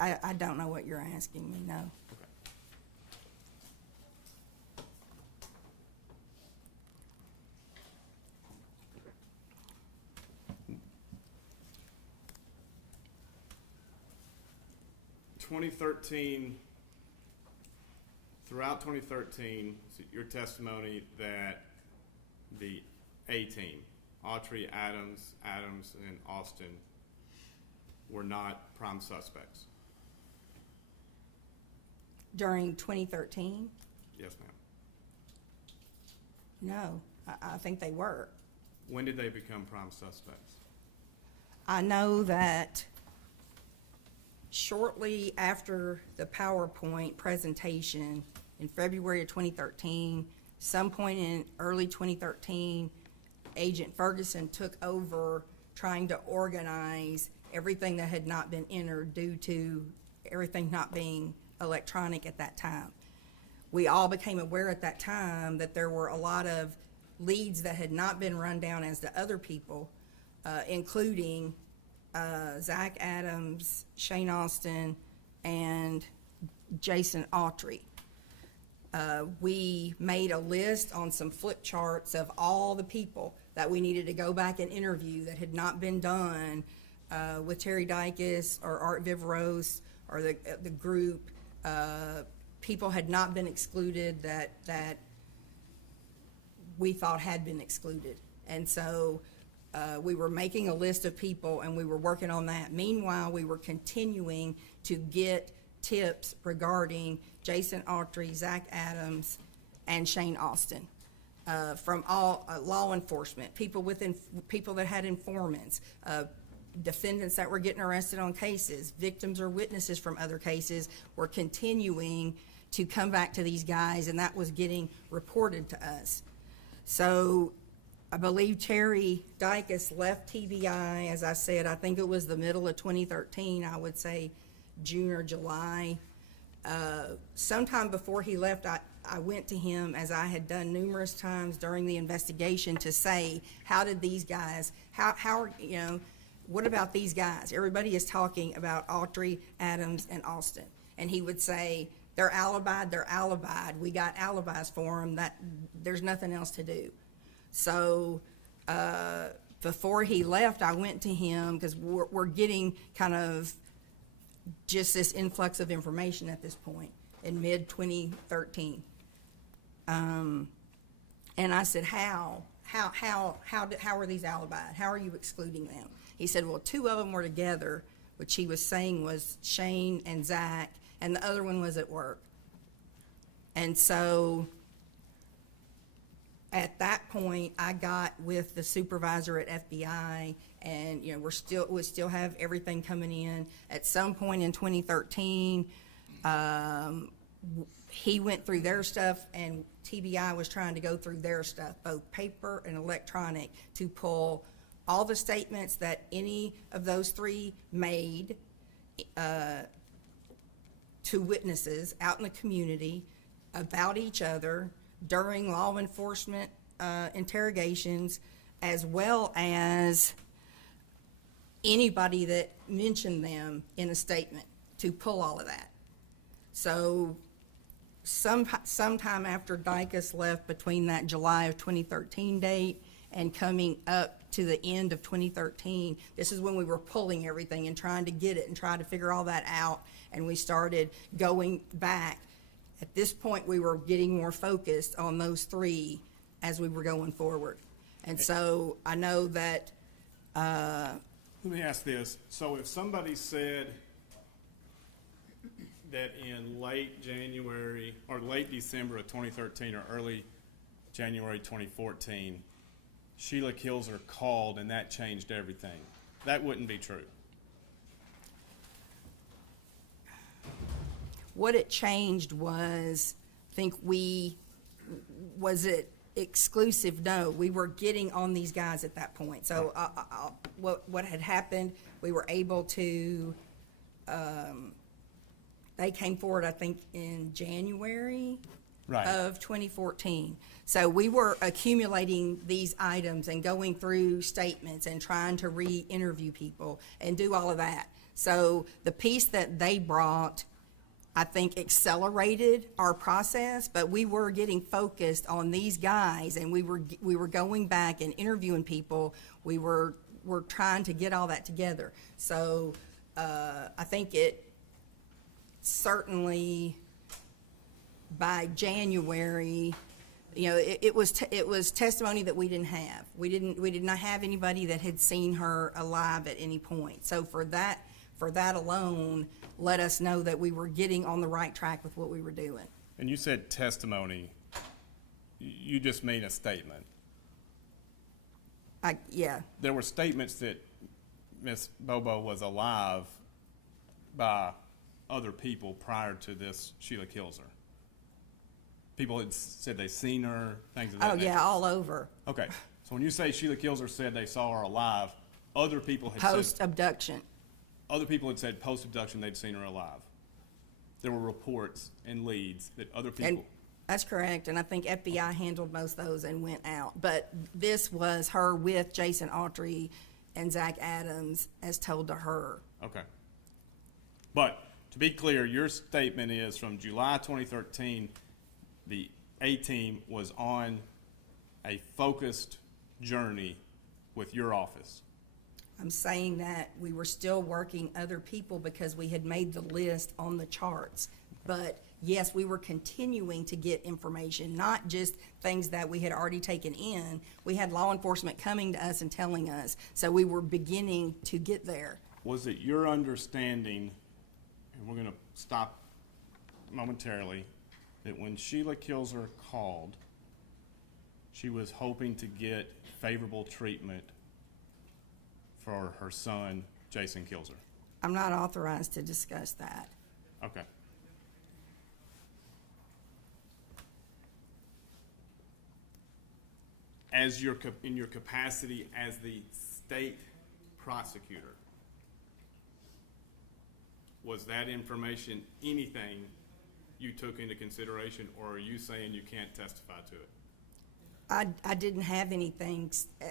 I don't know what you're asking me, no. Okay. throughout 2013, your testimony that the A team, Autry, Adams, and Austin, were not prime suspects. During 2013? Yes, ma'am. No, I think they were. When did they become prime suspects? I know that shortly after the PowerPoint presentation in February of 2013, some point in early 2013, Agent Ferguson took over trying to organize everything that had not been entered due to everything not being electronic at that time. We all became aware at that time that there were a lot of leads that had not been run down as to other people, including Zach Adams, Shane Austin, and Jason Autry. We made a list on some flip charts of all the people that we needed to go back and interview that had not been done with Terry Dykes or Art Viveros or the group. People had not been excluded that we thought had been excluded. And so we were making a list of people and we were working on that. Meanwhile, we were continuing to get tips regarding Jason Autry, Zach Adams, and Shane Austin from all law enforcement, people that had informants, defendants that were getting arrested on cases, victims or witnesses from other cases were continuing to come back to these guys, and that was getting reported to us. So I believe Terry Dykes left TBI, as I said, I think it was the middle of 2013, I would say June or July. Sometime before he left, I went to him, as I had done numerous times during the investigation, to say, how did these guys, what about these guys? Everybody is talking about Autry, Adams, and Austin. And he would say, they're alibied. We got alibis for them. There's nothing else to do. So before he left, I went to him because we're getting kind of just this influx of information at this point in mid-2013. And I said, how are these alibied? How are you excluding them? He said, well, two of them were together, which he was saying was Shane and Zach, and the other one was at work. And so at that point, I got with the supervisor at FBI, and we still have everything coming in. At some point in 2013, he went through their stuff, and TBI was trying to go through their stuff, both paper and electronic, to pull all the statements that any of those three made to witnesses out in the community about each other during law enforcement interrogations, as well as anybody that mentioned them in a statement, to pull all of that. So sometime after Dykes left, between that July of 2013 date and coming up to the end of 2013, this is when we were pulling everything and trying to get it and trying to figure all that out, and we started going back. At this point, we were getting more focused on those three as we were going forward. And so I know that Let me ask this. So if somebody said that in late January or late December of 2013 or early January 2014, Sheila Kilser called and that changed everything, that wouldn't be true. what it changed was, was it exclusive? No, we were getting on these guys at that point. So what had happened, we were able to, they came forward, I think, in January of 2014. So we were accumulating these items and going through statements and trying to re-interview people and do all of that. So the piece that they brought, I think, accelerated our process, but we were getting focused on these guys, and we were going back and interviewing people. We were trying to get all that together. So I think it certainly by January, you know, it was testimony that we didn't have. We did not have anybody that had seen her alive at any point. So for that alone, let us know that we were getting on the right track with what we were doing. And you said testimony. You just made a statement. Yeah. There were statements that Miss Bobo was alive by other people prior to this Sheila kills her. People had said they seen her, things of that nature. Yeah, all over. Okay, so when you say Sheila kills her said they saw her alive, other people had Post-abduction. other people had said post-abduction they'd seen her alive. There were reports and leads that other people. And that's correct, and I think FBI handled most of those and went out. But this was her with Jason Autry and Zach Adams as told to her. Okay. But to be clear, your statement is from July 2013, the A-team was on a focused journey with your office. I'm saying that we were still working other people because we had made the list on the charts. But yes, we were continuing to get information, not just things that we had already taken in. We had law enforcement coming to us and telling us, so we were beginning to get there. Was it your understanding, and we're going to stop momentarily, that when Sheila kills her called, she was hoping to get favorable treatment for her son, Jason kills her? I'm not authorized to discuss that. Okay. As in your capacity as the state prosecutor, was that information anything you took into consideration, or are you saying you can't testify to it? I didn't have anything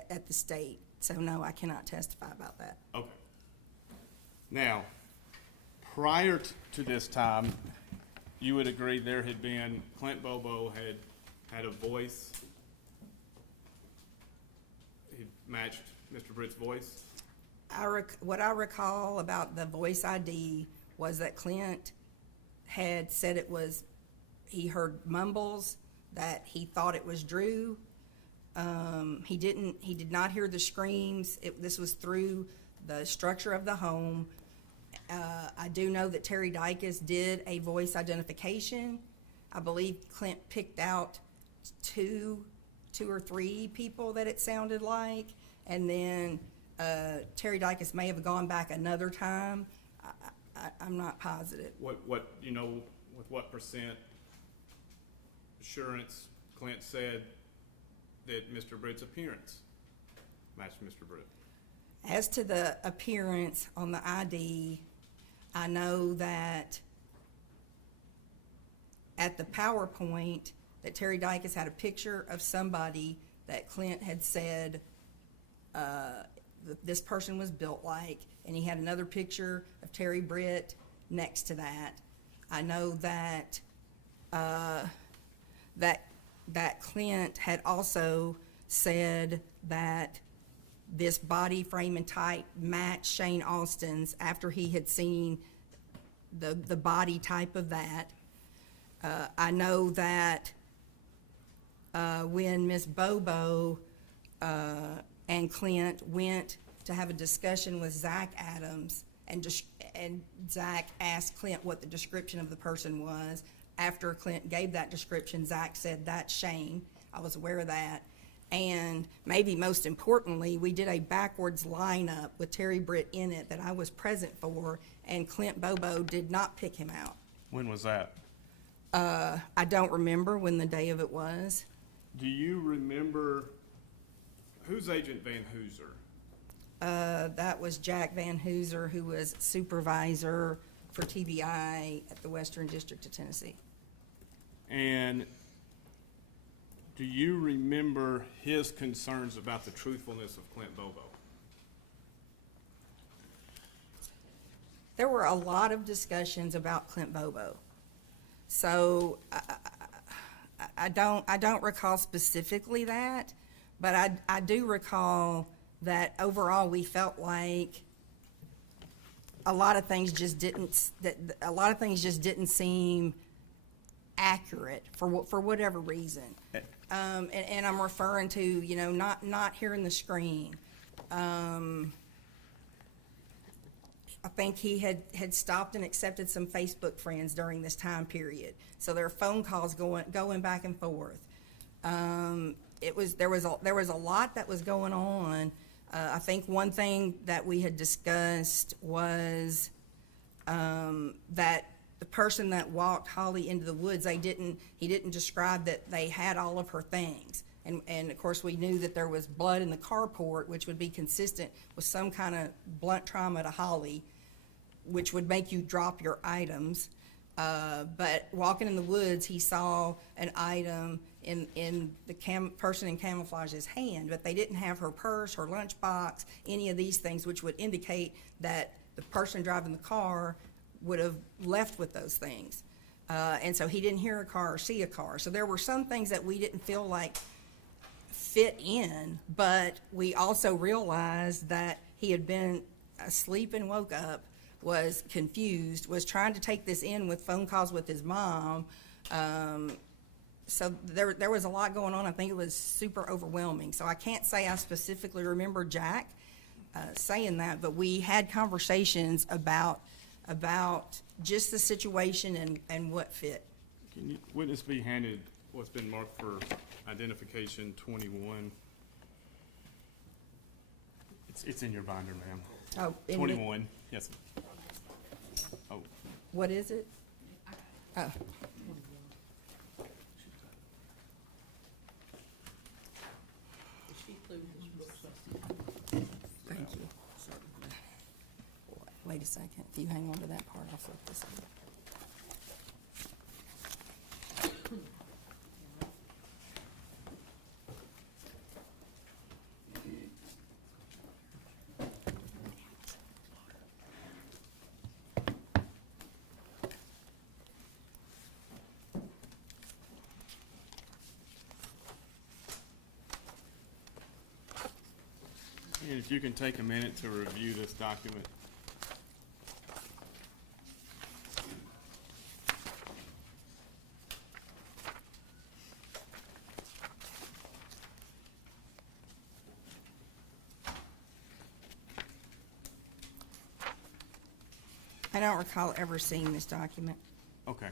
at the state, so no, I cannot testify about that. Okay. Now, prior to this time, you would agree there had been, Clint Bobo had a voice, he matched Mr. Britt's voice? What I recall about the voice ID was that Clint had said he heard mumbles, that he thought it was Drew. He did not hear the screams. This was through the structure of the home. I do know that Terry Dykes did a voice identification. I believe Clint picked out two or three people that it sounded like, and then Terry Dykes may have gone back another time. I'm not positive. What you know, with what percent assurance Clint said that Mr. Britt's appearance matched Mr. Britt? As to the appearance on the ID, I know that at the PowerPoint that Terry Dykes had a picture of somebody that Clint had said this person was built like, and he had another picture of Terry Britt next to that. I know that that Clint had also said that this body frame and type matched Shane Austin's after he had seen the body type of that. I know that when Miss Bobo and Clint went to have a discussion with Zach Adams, and Zach asked Clint what the description of the person was. After Clint gave that description, Zach said, "That's Shane." I was aware of that. And maybe most importantly, we did a backwards lineup with Terry Britt in it that I was present for, and Clint Bobo did not pick him out. When was that? I don't remember when the day of it was. Do you remember, who's Agent Van Hooser? That was Jack Van Hooser, who was supervisor for TBI at the Western District of Tennessee. And do you remember his concerns about the truthfulness of Clint Bobo? There were a lot of discussions about Clint Bobo. So I don't recall specifically that, but I do recall that overall we felt like a lot of things just didn't seem accurate for whatever reason. And I'm referring to, you know, not hearing the screen. I think he had stopped and accepted some Facebook friends during this time period. So there are phone calls going back and forth. There was a lot that was going on. I think one thing that we had discussed was that the person that walked Holly into the woods, he didn't describe that they had all of her things. And of course, we knew that there was blood in the carport, which would be consistent with some kind of blunt trauma to Holly, which would make you drop your items. But walking in the woods, he saw an item in the person in camouflage's hand, but they didn't have her purse, her lunchbox, any of these things, which would indicate that the person driving the car would have left with those things. And so he didn't hear a car or see a car. So there were some things that we didn't feel like fit in, but we also realized that he had been asleep and woke up, was confused, was trying to take this in with phone calls with his mom. So there was a lot going on. I think it was super overwhelming. So I can't say I specifically remember Jack saying that, but we had conversations about just the situation and what fit. Can you, witness be handed what's been marked for identification 21? It's in your binder, ma'am. Oh, 21, yes. Oh, what is it? Oh. Thank you. Wait a second. If you hang on to that part, I'll flip this over. and if you can take a minute to review this document. I don't recall ever seeing this document. Okay.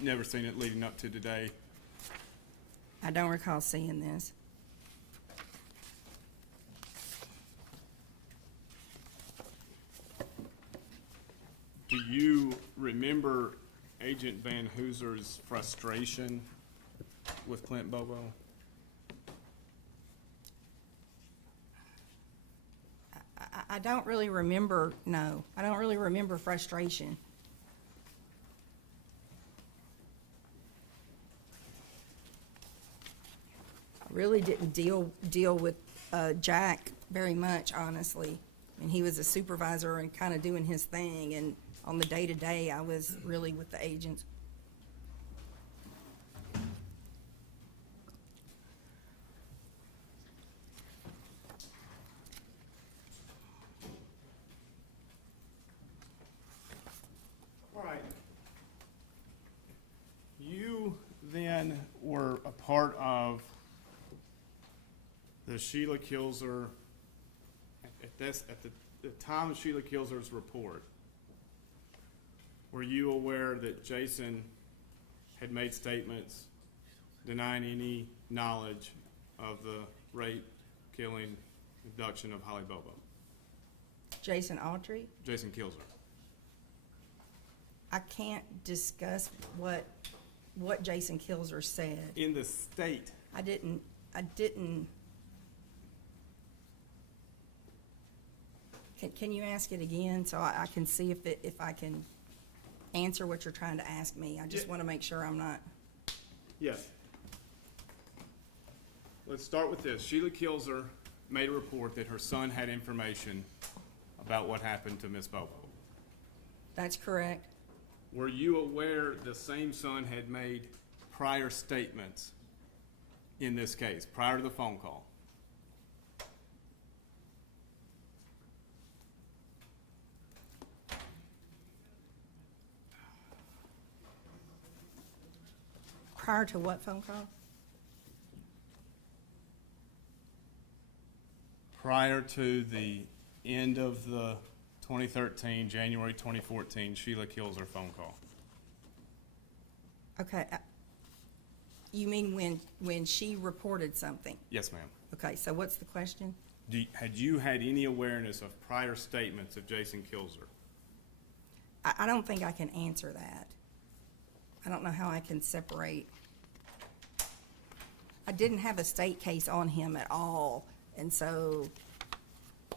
Never seen it leading up to today. I don't recall seeing this. Do you remember Agent Van Hooser's frustration with Clint Bobo? I don't really remember, no. I don't really remember frustration. I really didn't deal with Jack very much, honestly. I mean, he was a supervisor and kind of doing his thing, and on the day-to-day, I was really with the agents. All right. You then were a part of the Sheila Kilzer, at the time of Sheila Kilzer's report. Were you aware that Jason had made statements denying any knowledge of the rape, killing, abduction of Holly Bobo? Jason Autry? Jason Kilzer. I can't discuss what Jason Kilzer said. In the state. I didn't. Can you ask it again so I can see if I can answer what you're trying to ask me? I just want to make sure I'm not. Yes. Let's start with this. Sheila Kilzer made a report that her son had information about what happened to Miss Bobo. That's correct. Were you aware the same son had made prior statements in this case, prior to the phone call? Prior to what phone call? Prior to the end of the 2013, January 2014, Sheila Kilzer phone call. Okay, you mean when she reported something? Yes, ma'am. Okay, so what's the question? Had you had any awareness of prior statements of Jason Kilzer? I don't think I can answer that. I don't know how I can separate. I didn't have a state case on him at all, and so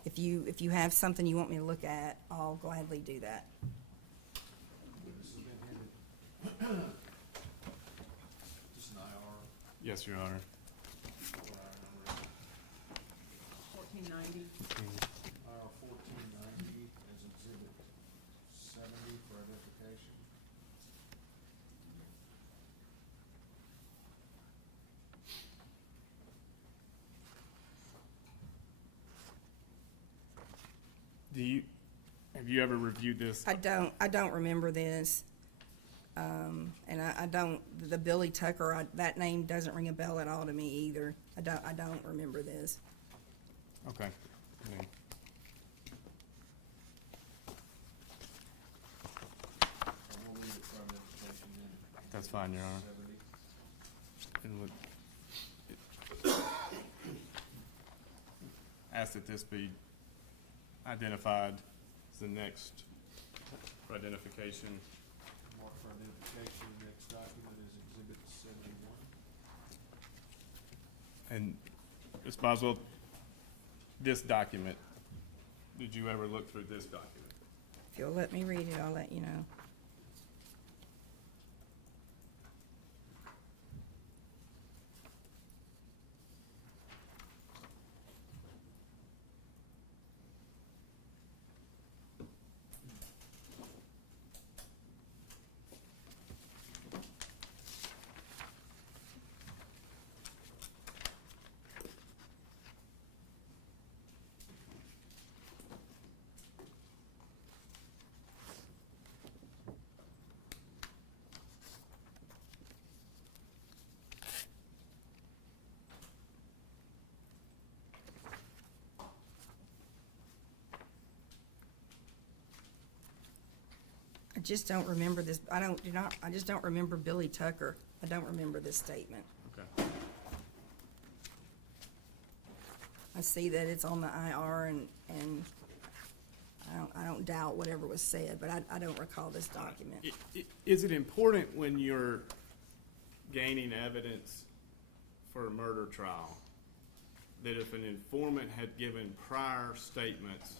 if you have something you want me to look at, I'll gladly do that. This has been handed. Just an IR, Yes, Your Honor. what I remember, 1490. IR 1490 as exhibit 70 for identification. Have you ever reviewed this? I don't remember this. And I don't, the Billy Tucker, that name doesn't ring a bell at all to me either. I don't remember this. Okay. I mean, We'll leave it for identification then. That's fine, Your Honor. 70. And ask that this be identified as the next for identification. Mark for identification, next document is exhibit 71. And Ms. Boswell, this document, did you ever look through this document? If you'll let me read it, I'll let you know. I just don't remember this, I just don't remember Billy Tucker. I don't remember this statement. Okay. I see that it's on the IR and I don't doubt whatever was said, but I don't recall this document. Is it important when you're gaining evidence for a murder trial that if an informant had given prior statements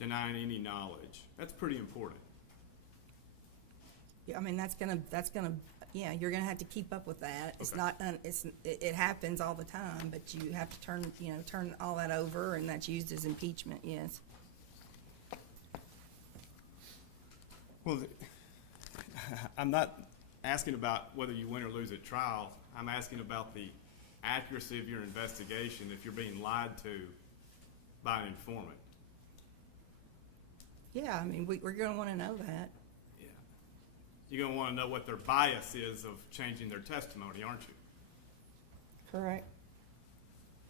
denying any knowledge, that's pretty important? Yeah, I mean, that's gonna, yeah, you're gonna have to keep up with that. It's Okay. not, it happens all the time, but you have to turn all that over, and that's used as impeachment, yes. Well, I'm not asking about whether you win or lose at trial. I'm asking about the accuracy of your investigation if you're being lied to by an informant. Yeah, I mean, we're gonna wanna know that. Yeah. You're going to want to know what their bias is of changing their testimony, aren't you? Correct.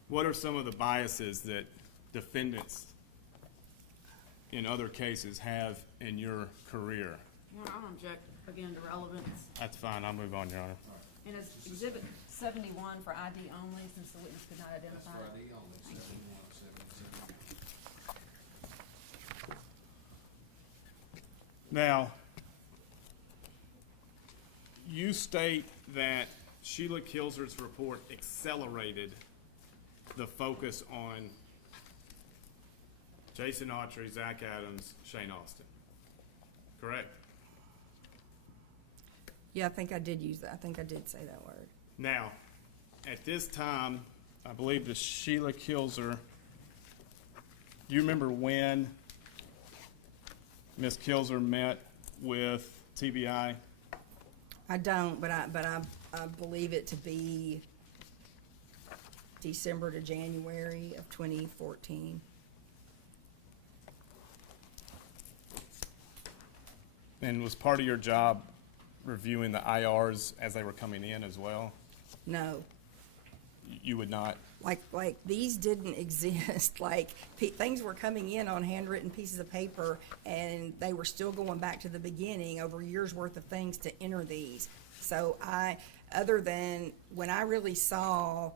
What are some of the biases that defendants in other cases have in your career? Your Honor, I'll object again to relevance. That's fine. I'll move on, Your Honor. And it's exhibit 71 for ID only, since the witness could not That's identify for it. ID only, 71, 77. Now, you state that Sheila Kilzer's report accelerated the focus on Jason Autry, Zach Adams, Shane Austin. Correct? Yeah, I think I did use that. I think I did say that word. Now, at this time, I believe the Sheila Kilzer, do you remember when Ms. Kilzer met with TBI? I don't, but I believe it to be December to January of 2014. And was part of your job reviewing the IRs as they were coming in as well? No. You would not? Like these didn't exist. Like things were coming in on handwritten pieces of paper, and they were still going back to the beginning over years worth of things to enter these. So other than when I really saw,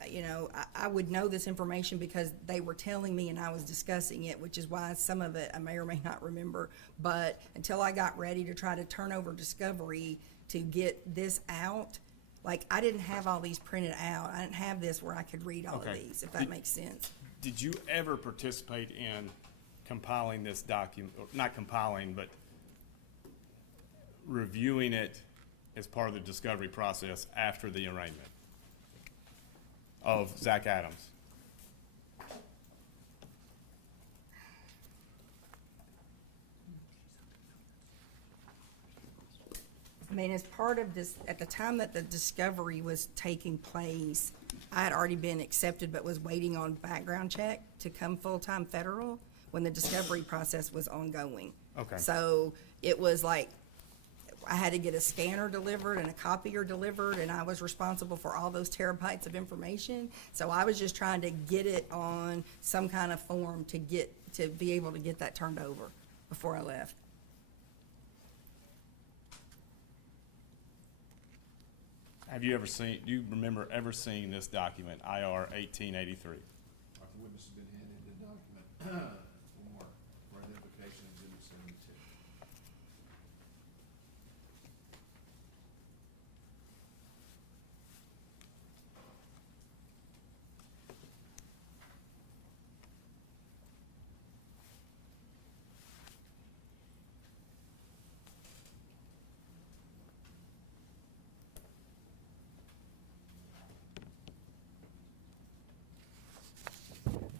I would know this information because they were telling me and I was discussing it, which is why some of it I may or may not remember. But until I got ready to try to turn over discovery to get this out, like, I didn't have all these printed out. I didn't have this where I could read all of these, if that makes sense. Did you ever participate in compiling this document, or not compiling, but reviewing it as part of the discovery process after the arraignment of Zach Adams? I mean, as part of this, at the time that the discovery was taking place, I had already been accepted but was waiting on background check to come full-time federal when the discovery process was ongoing. Okay. So it was like, I had to get a scanner delivered and a copier delivered, and I was responsible for all those terabytes of information. So I was just trying to get it on some kind of form to be able to get that turned over before I left. Do you remember ever seeing this document, IR 1883? Our witness has been handed the document for identification exhibit 72.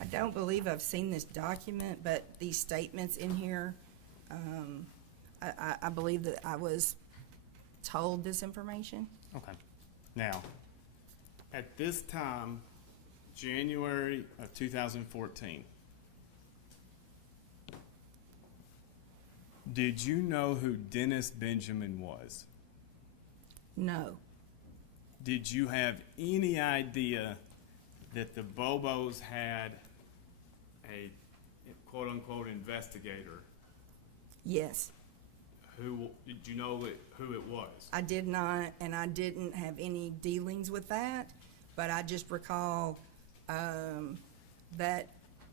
I don't believe I've seen this document, but these statements in here, I believe that I was told this information. Okay. Now, at this time, January of 2014, did you know who Dennis Benjamin was? No. Did you have any idea that the Bobos had a quote-unquote investigator? Yes. Did you know who it was? I did not, and I didn't have any dealings with that, but I just recall that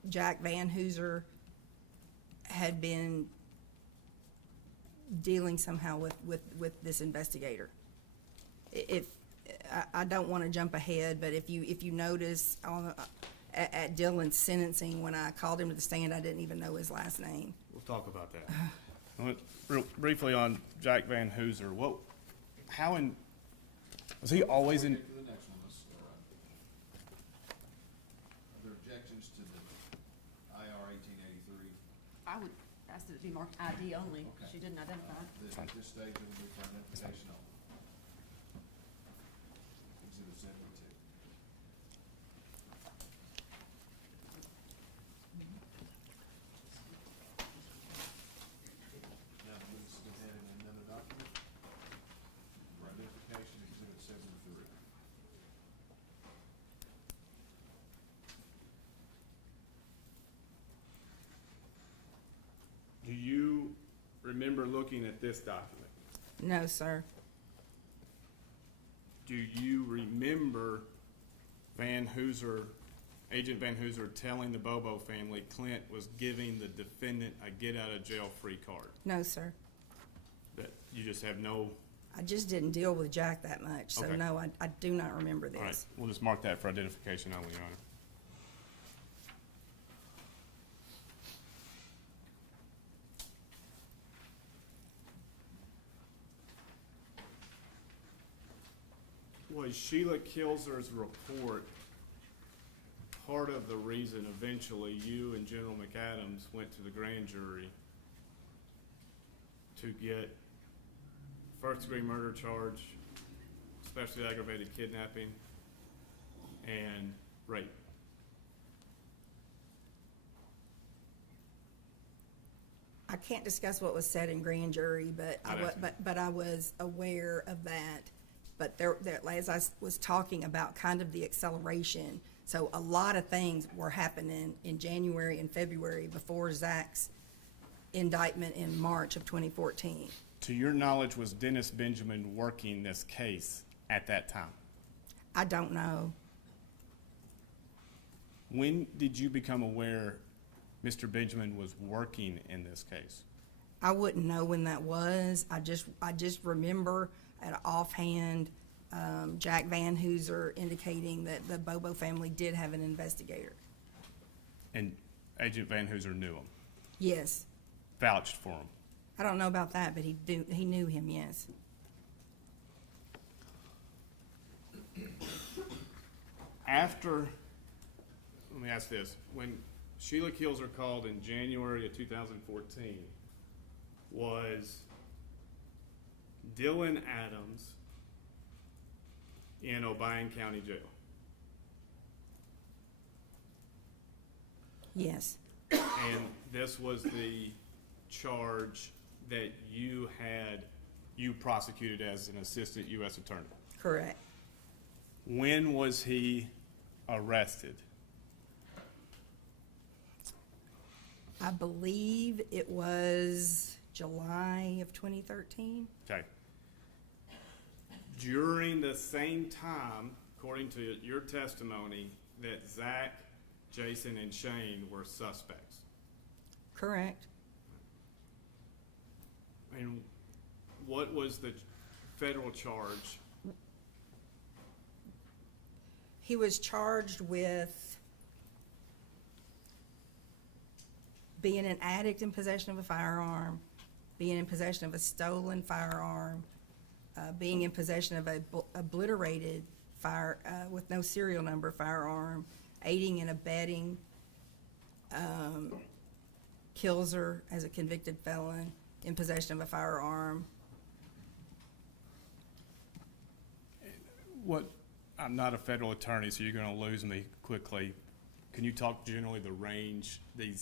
Jack Van Hooser had been dealing somehow with this investigator. If I don't want to jump ahead, but if you notice at Dylan's sentencing, when I called him to the stand, I didn't even know his last name. We'll talk about that. Real briefly on Jack Van Hooser. Was he always in? To the next one, are there objections to the IR 1883? I would ask that it be marked ID only. Okay. She didn't identify. At this stage, it will be for identification only. Exhibit 72. Now, the witness has been handed another document for identification, exhibit 73. Do you remember looking at this document? No, sir. Do you remember Agent Van Hooser telling the Bobo family Clint was giving the defendant a get-out-of-jail-free card? No, sir. That you just have no... I just didn't deal with Jack that much, so Okay. no, I do not remember All right, this. we'll just mark that for identification only, Your Honor. Was Sheila Kilser's report part of the reason eventually you and General McAdams went to the grand jury to get first-degree murder charge, especially aggravated kidnapping, and rape? can't discuss what was said in grand jury, but I'd ask you. but I was aware of that. But there, as I was talking about kind of the acceleration, so a lot of things were happening in January and February before Zach's indictment in March of 2014. To your knowledge, was Dennis Benjamin working this case at that time? I don't know. When did you become aware Mr. Benjamin was working in this case? I wouldn't know when that was. I just remember at offhand, Jack Van Hooser indicating that the Bobo family did have an investigator. And Agent Van Hooser knew him, Yes. vouched for him. I don't know about that, but he knew him, yes. After, let me ask this, when Sheila Kilser called in January of 2014, was Dylan Adams in Obion County Jail? Yes, And this was the charge that you prosecuted as an assistant U.S. attorney. correct. When was he arrested? I believe it was July of 2013. Okay. During the same time, according to your testimony, that Zach, Jason, and Shane were suspects. Correct. And what was the federal charge? He was charged with being an addict in possession of a firearm, being in possession of a stolen firearm, being in possession of a obliterated with no serial number firearm, aiding and abetting Kilser as a convicted felon in possession of a firearm. I'm not a federal attorney, so you're going to lose me quickly. Can you talk generally the range, the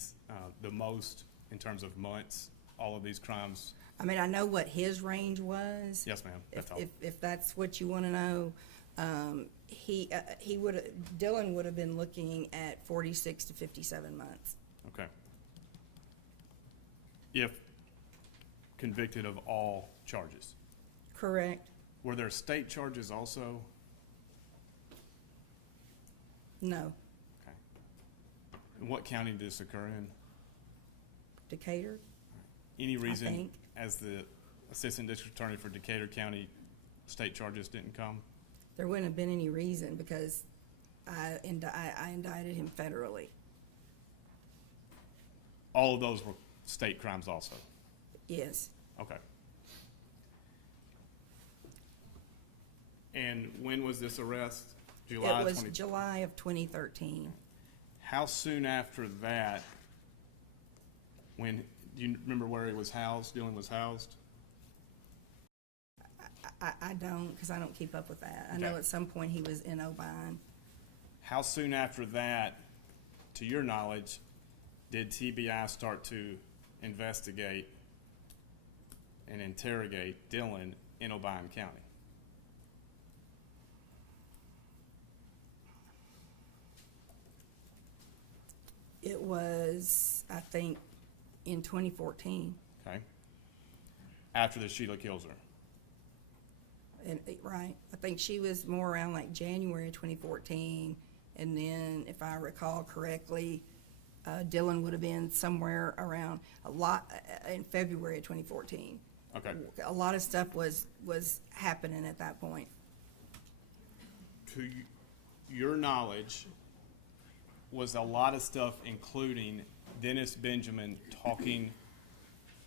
most in terms of months, all of these crimes? I mean, I know what his range was. Yes, ma'am. That's all. If that's what you want to know, Dylan would have been looking at 46 to 57 months. Okay. If convicted of all charges. Correct? Were there state charges also? No. Okay. And what county did this occur in? Decatur? Any reason, think. as the assistant district attorney for Decatur County, state charges didn't come? There wouldn't have been any reason because I indicted him federally. All of those were state crimes also? Yes. Okay. And when was this arrest? July It was 20 July of 2013. How soon after that, do you remember where he was housed, Dylan was housed? I don't, because I don't keep up with that. I know Okay. at some point he was in Obion. How soon after that, to your knowledge, did TBI start to investigate and interrogate Dylan in Obion County? It was, I think, in 2014. Okay. After the Sheila Kilser. Right. I think she was more around like January of 2014. And then, if I recall correctly, Dylan would have been somewhere around in February of 2014. Okay. A lot of stuff was happening at that point. To your knowledge, was a lot of stuff including Dennis Benjamin talking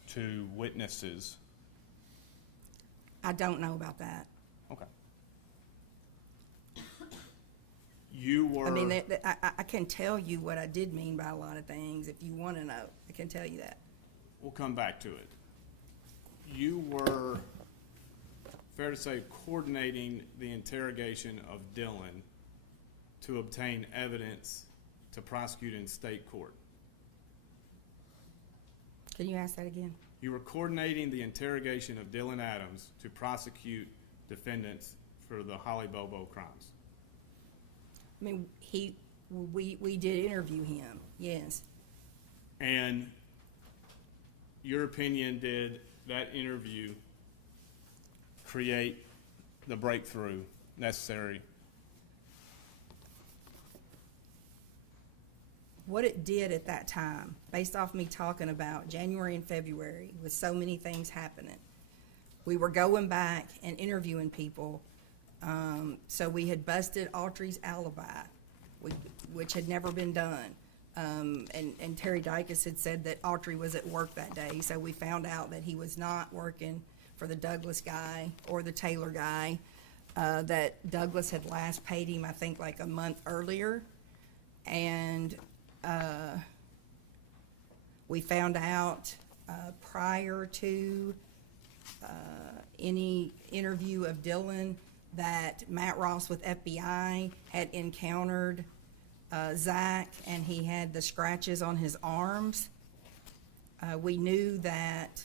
to witnesses? I don't know about that. Okay. You were... I mean, I can tell you what I did mean by a lot of things. If you want to know, I can tell you that. We'll come back to it. You were, fair to say, coordinating the interrogation of Dylan to obtain evidence to prosecute in state court. Can you ask that again? You were coordinating the interrogation of Dylan Adams to prosecute defendants for the Holly Bobo crimes. I mean, we did interview him, yes. And your opinion, did that interview create the breakthrough necessary? What it did at that time, based off me talking about January and February, with so many things happening, we were going back and interviewing people. So we had busted Autry's alibi, which had never been done. And Terry Dykes had said that Autry was at work that day, so we found out that he was not working for the Douglas guy or the Taylor guy, that Douglas had last paid him, I think, like a month earlier. And we found out prior to any interview of Dylan that Matt Ross with FBI had encountered Zach, and he had the scratches on his arms. We knew that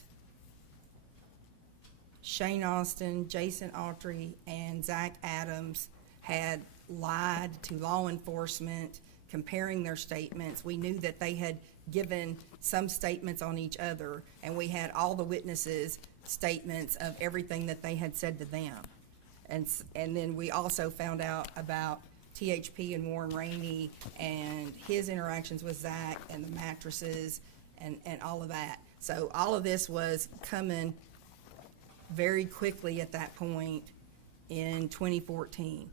Shane Austin, Jason Autry, and Zach Adams had lied to law enforcement, comparing their statements. We knew that they had given some statements on each other, and we had all the witnesses' statements of everything that they had said to them. And then we also found out about THP and Warren Rainey and his interactions with Zach and the mattresses and all of that. So all of this was coming very quickly at that point in 2014.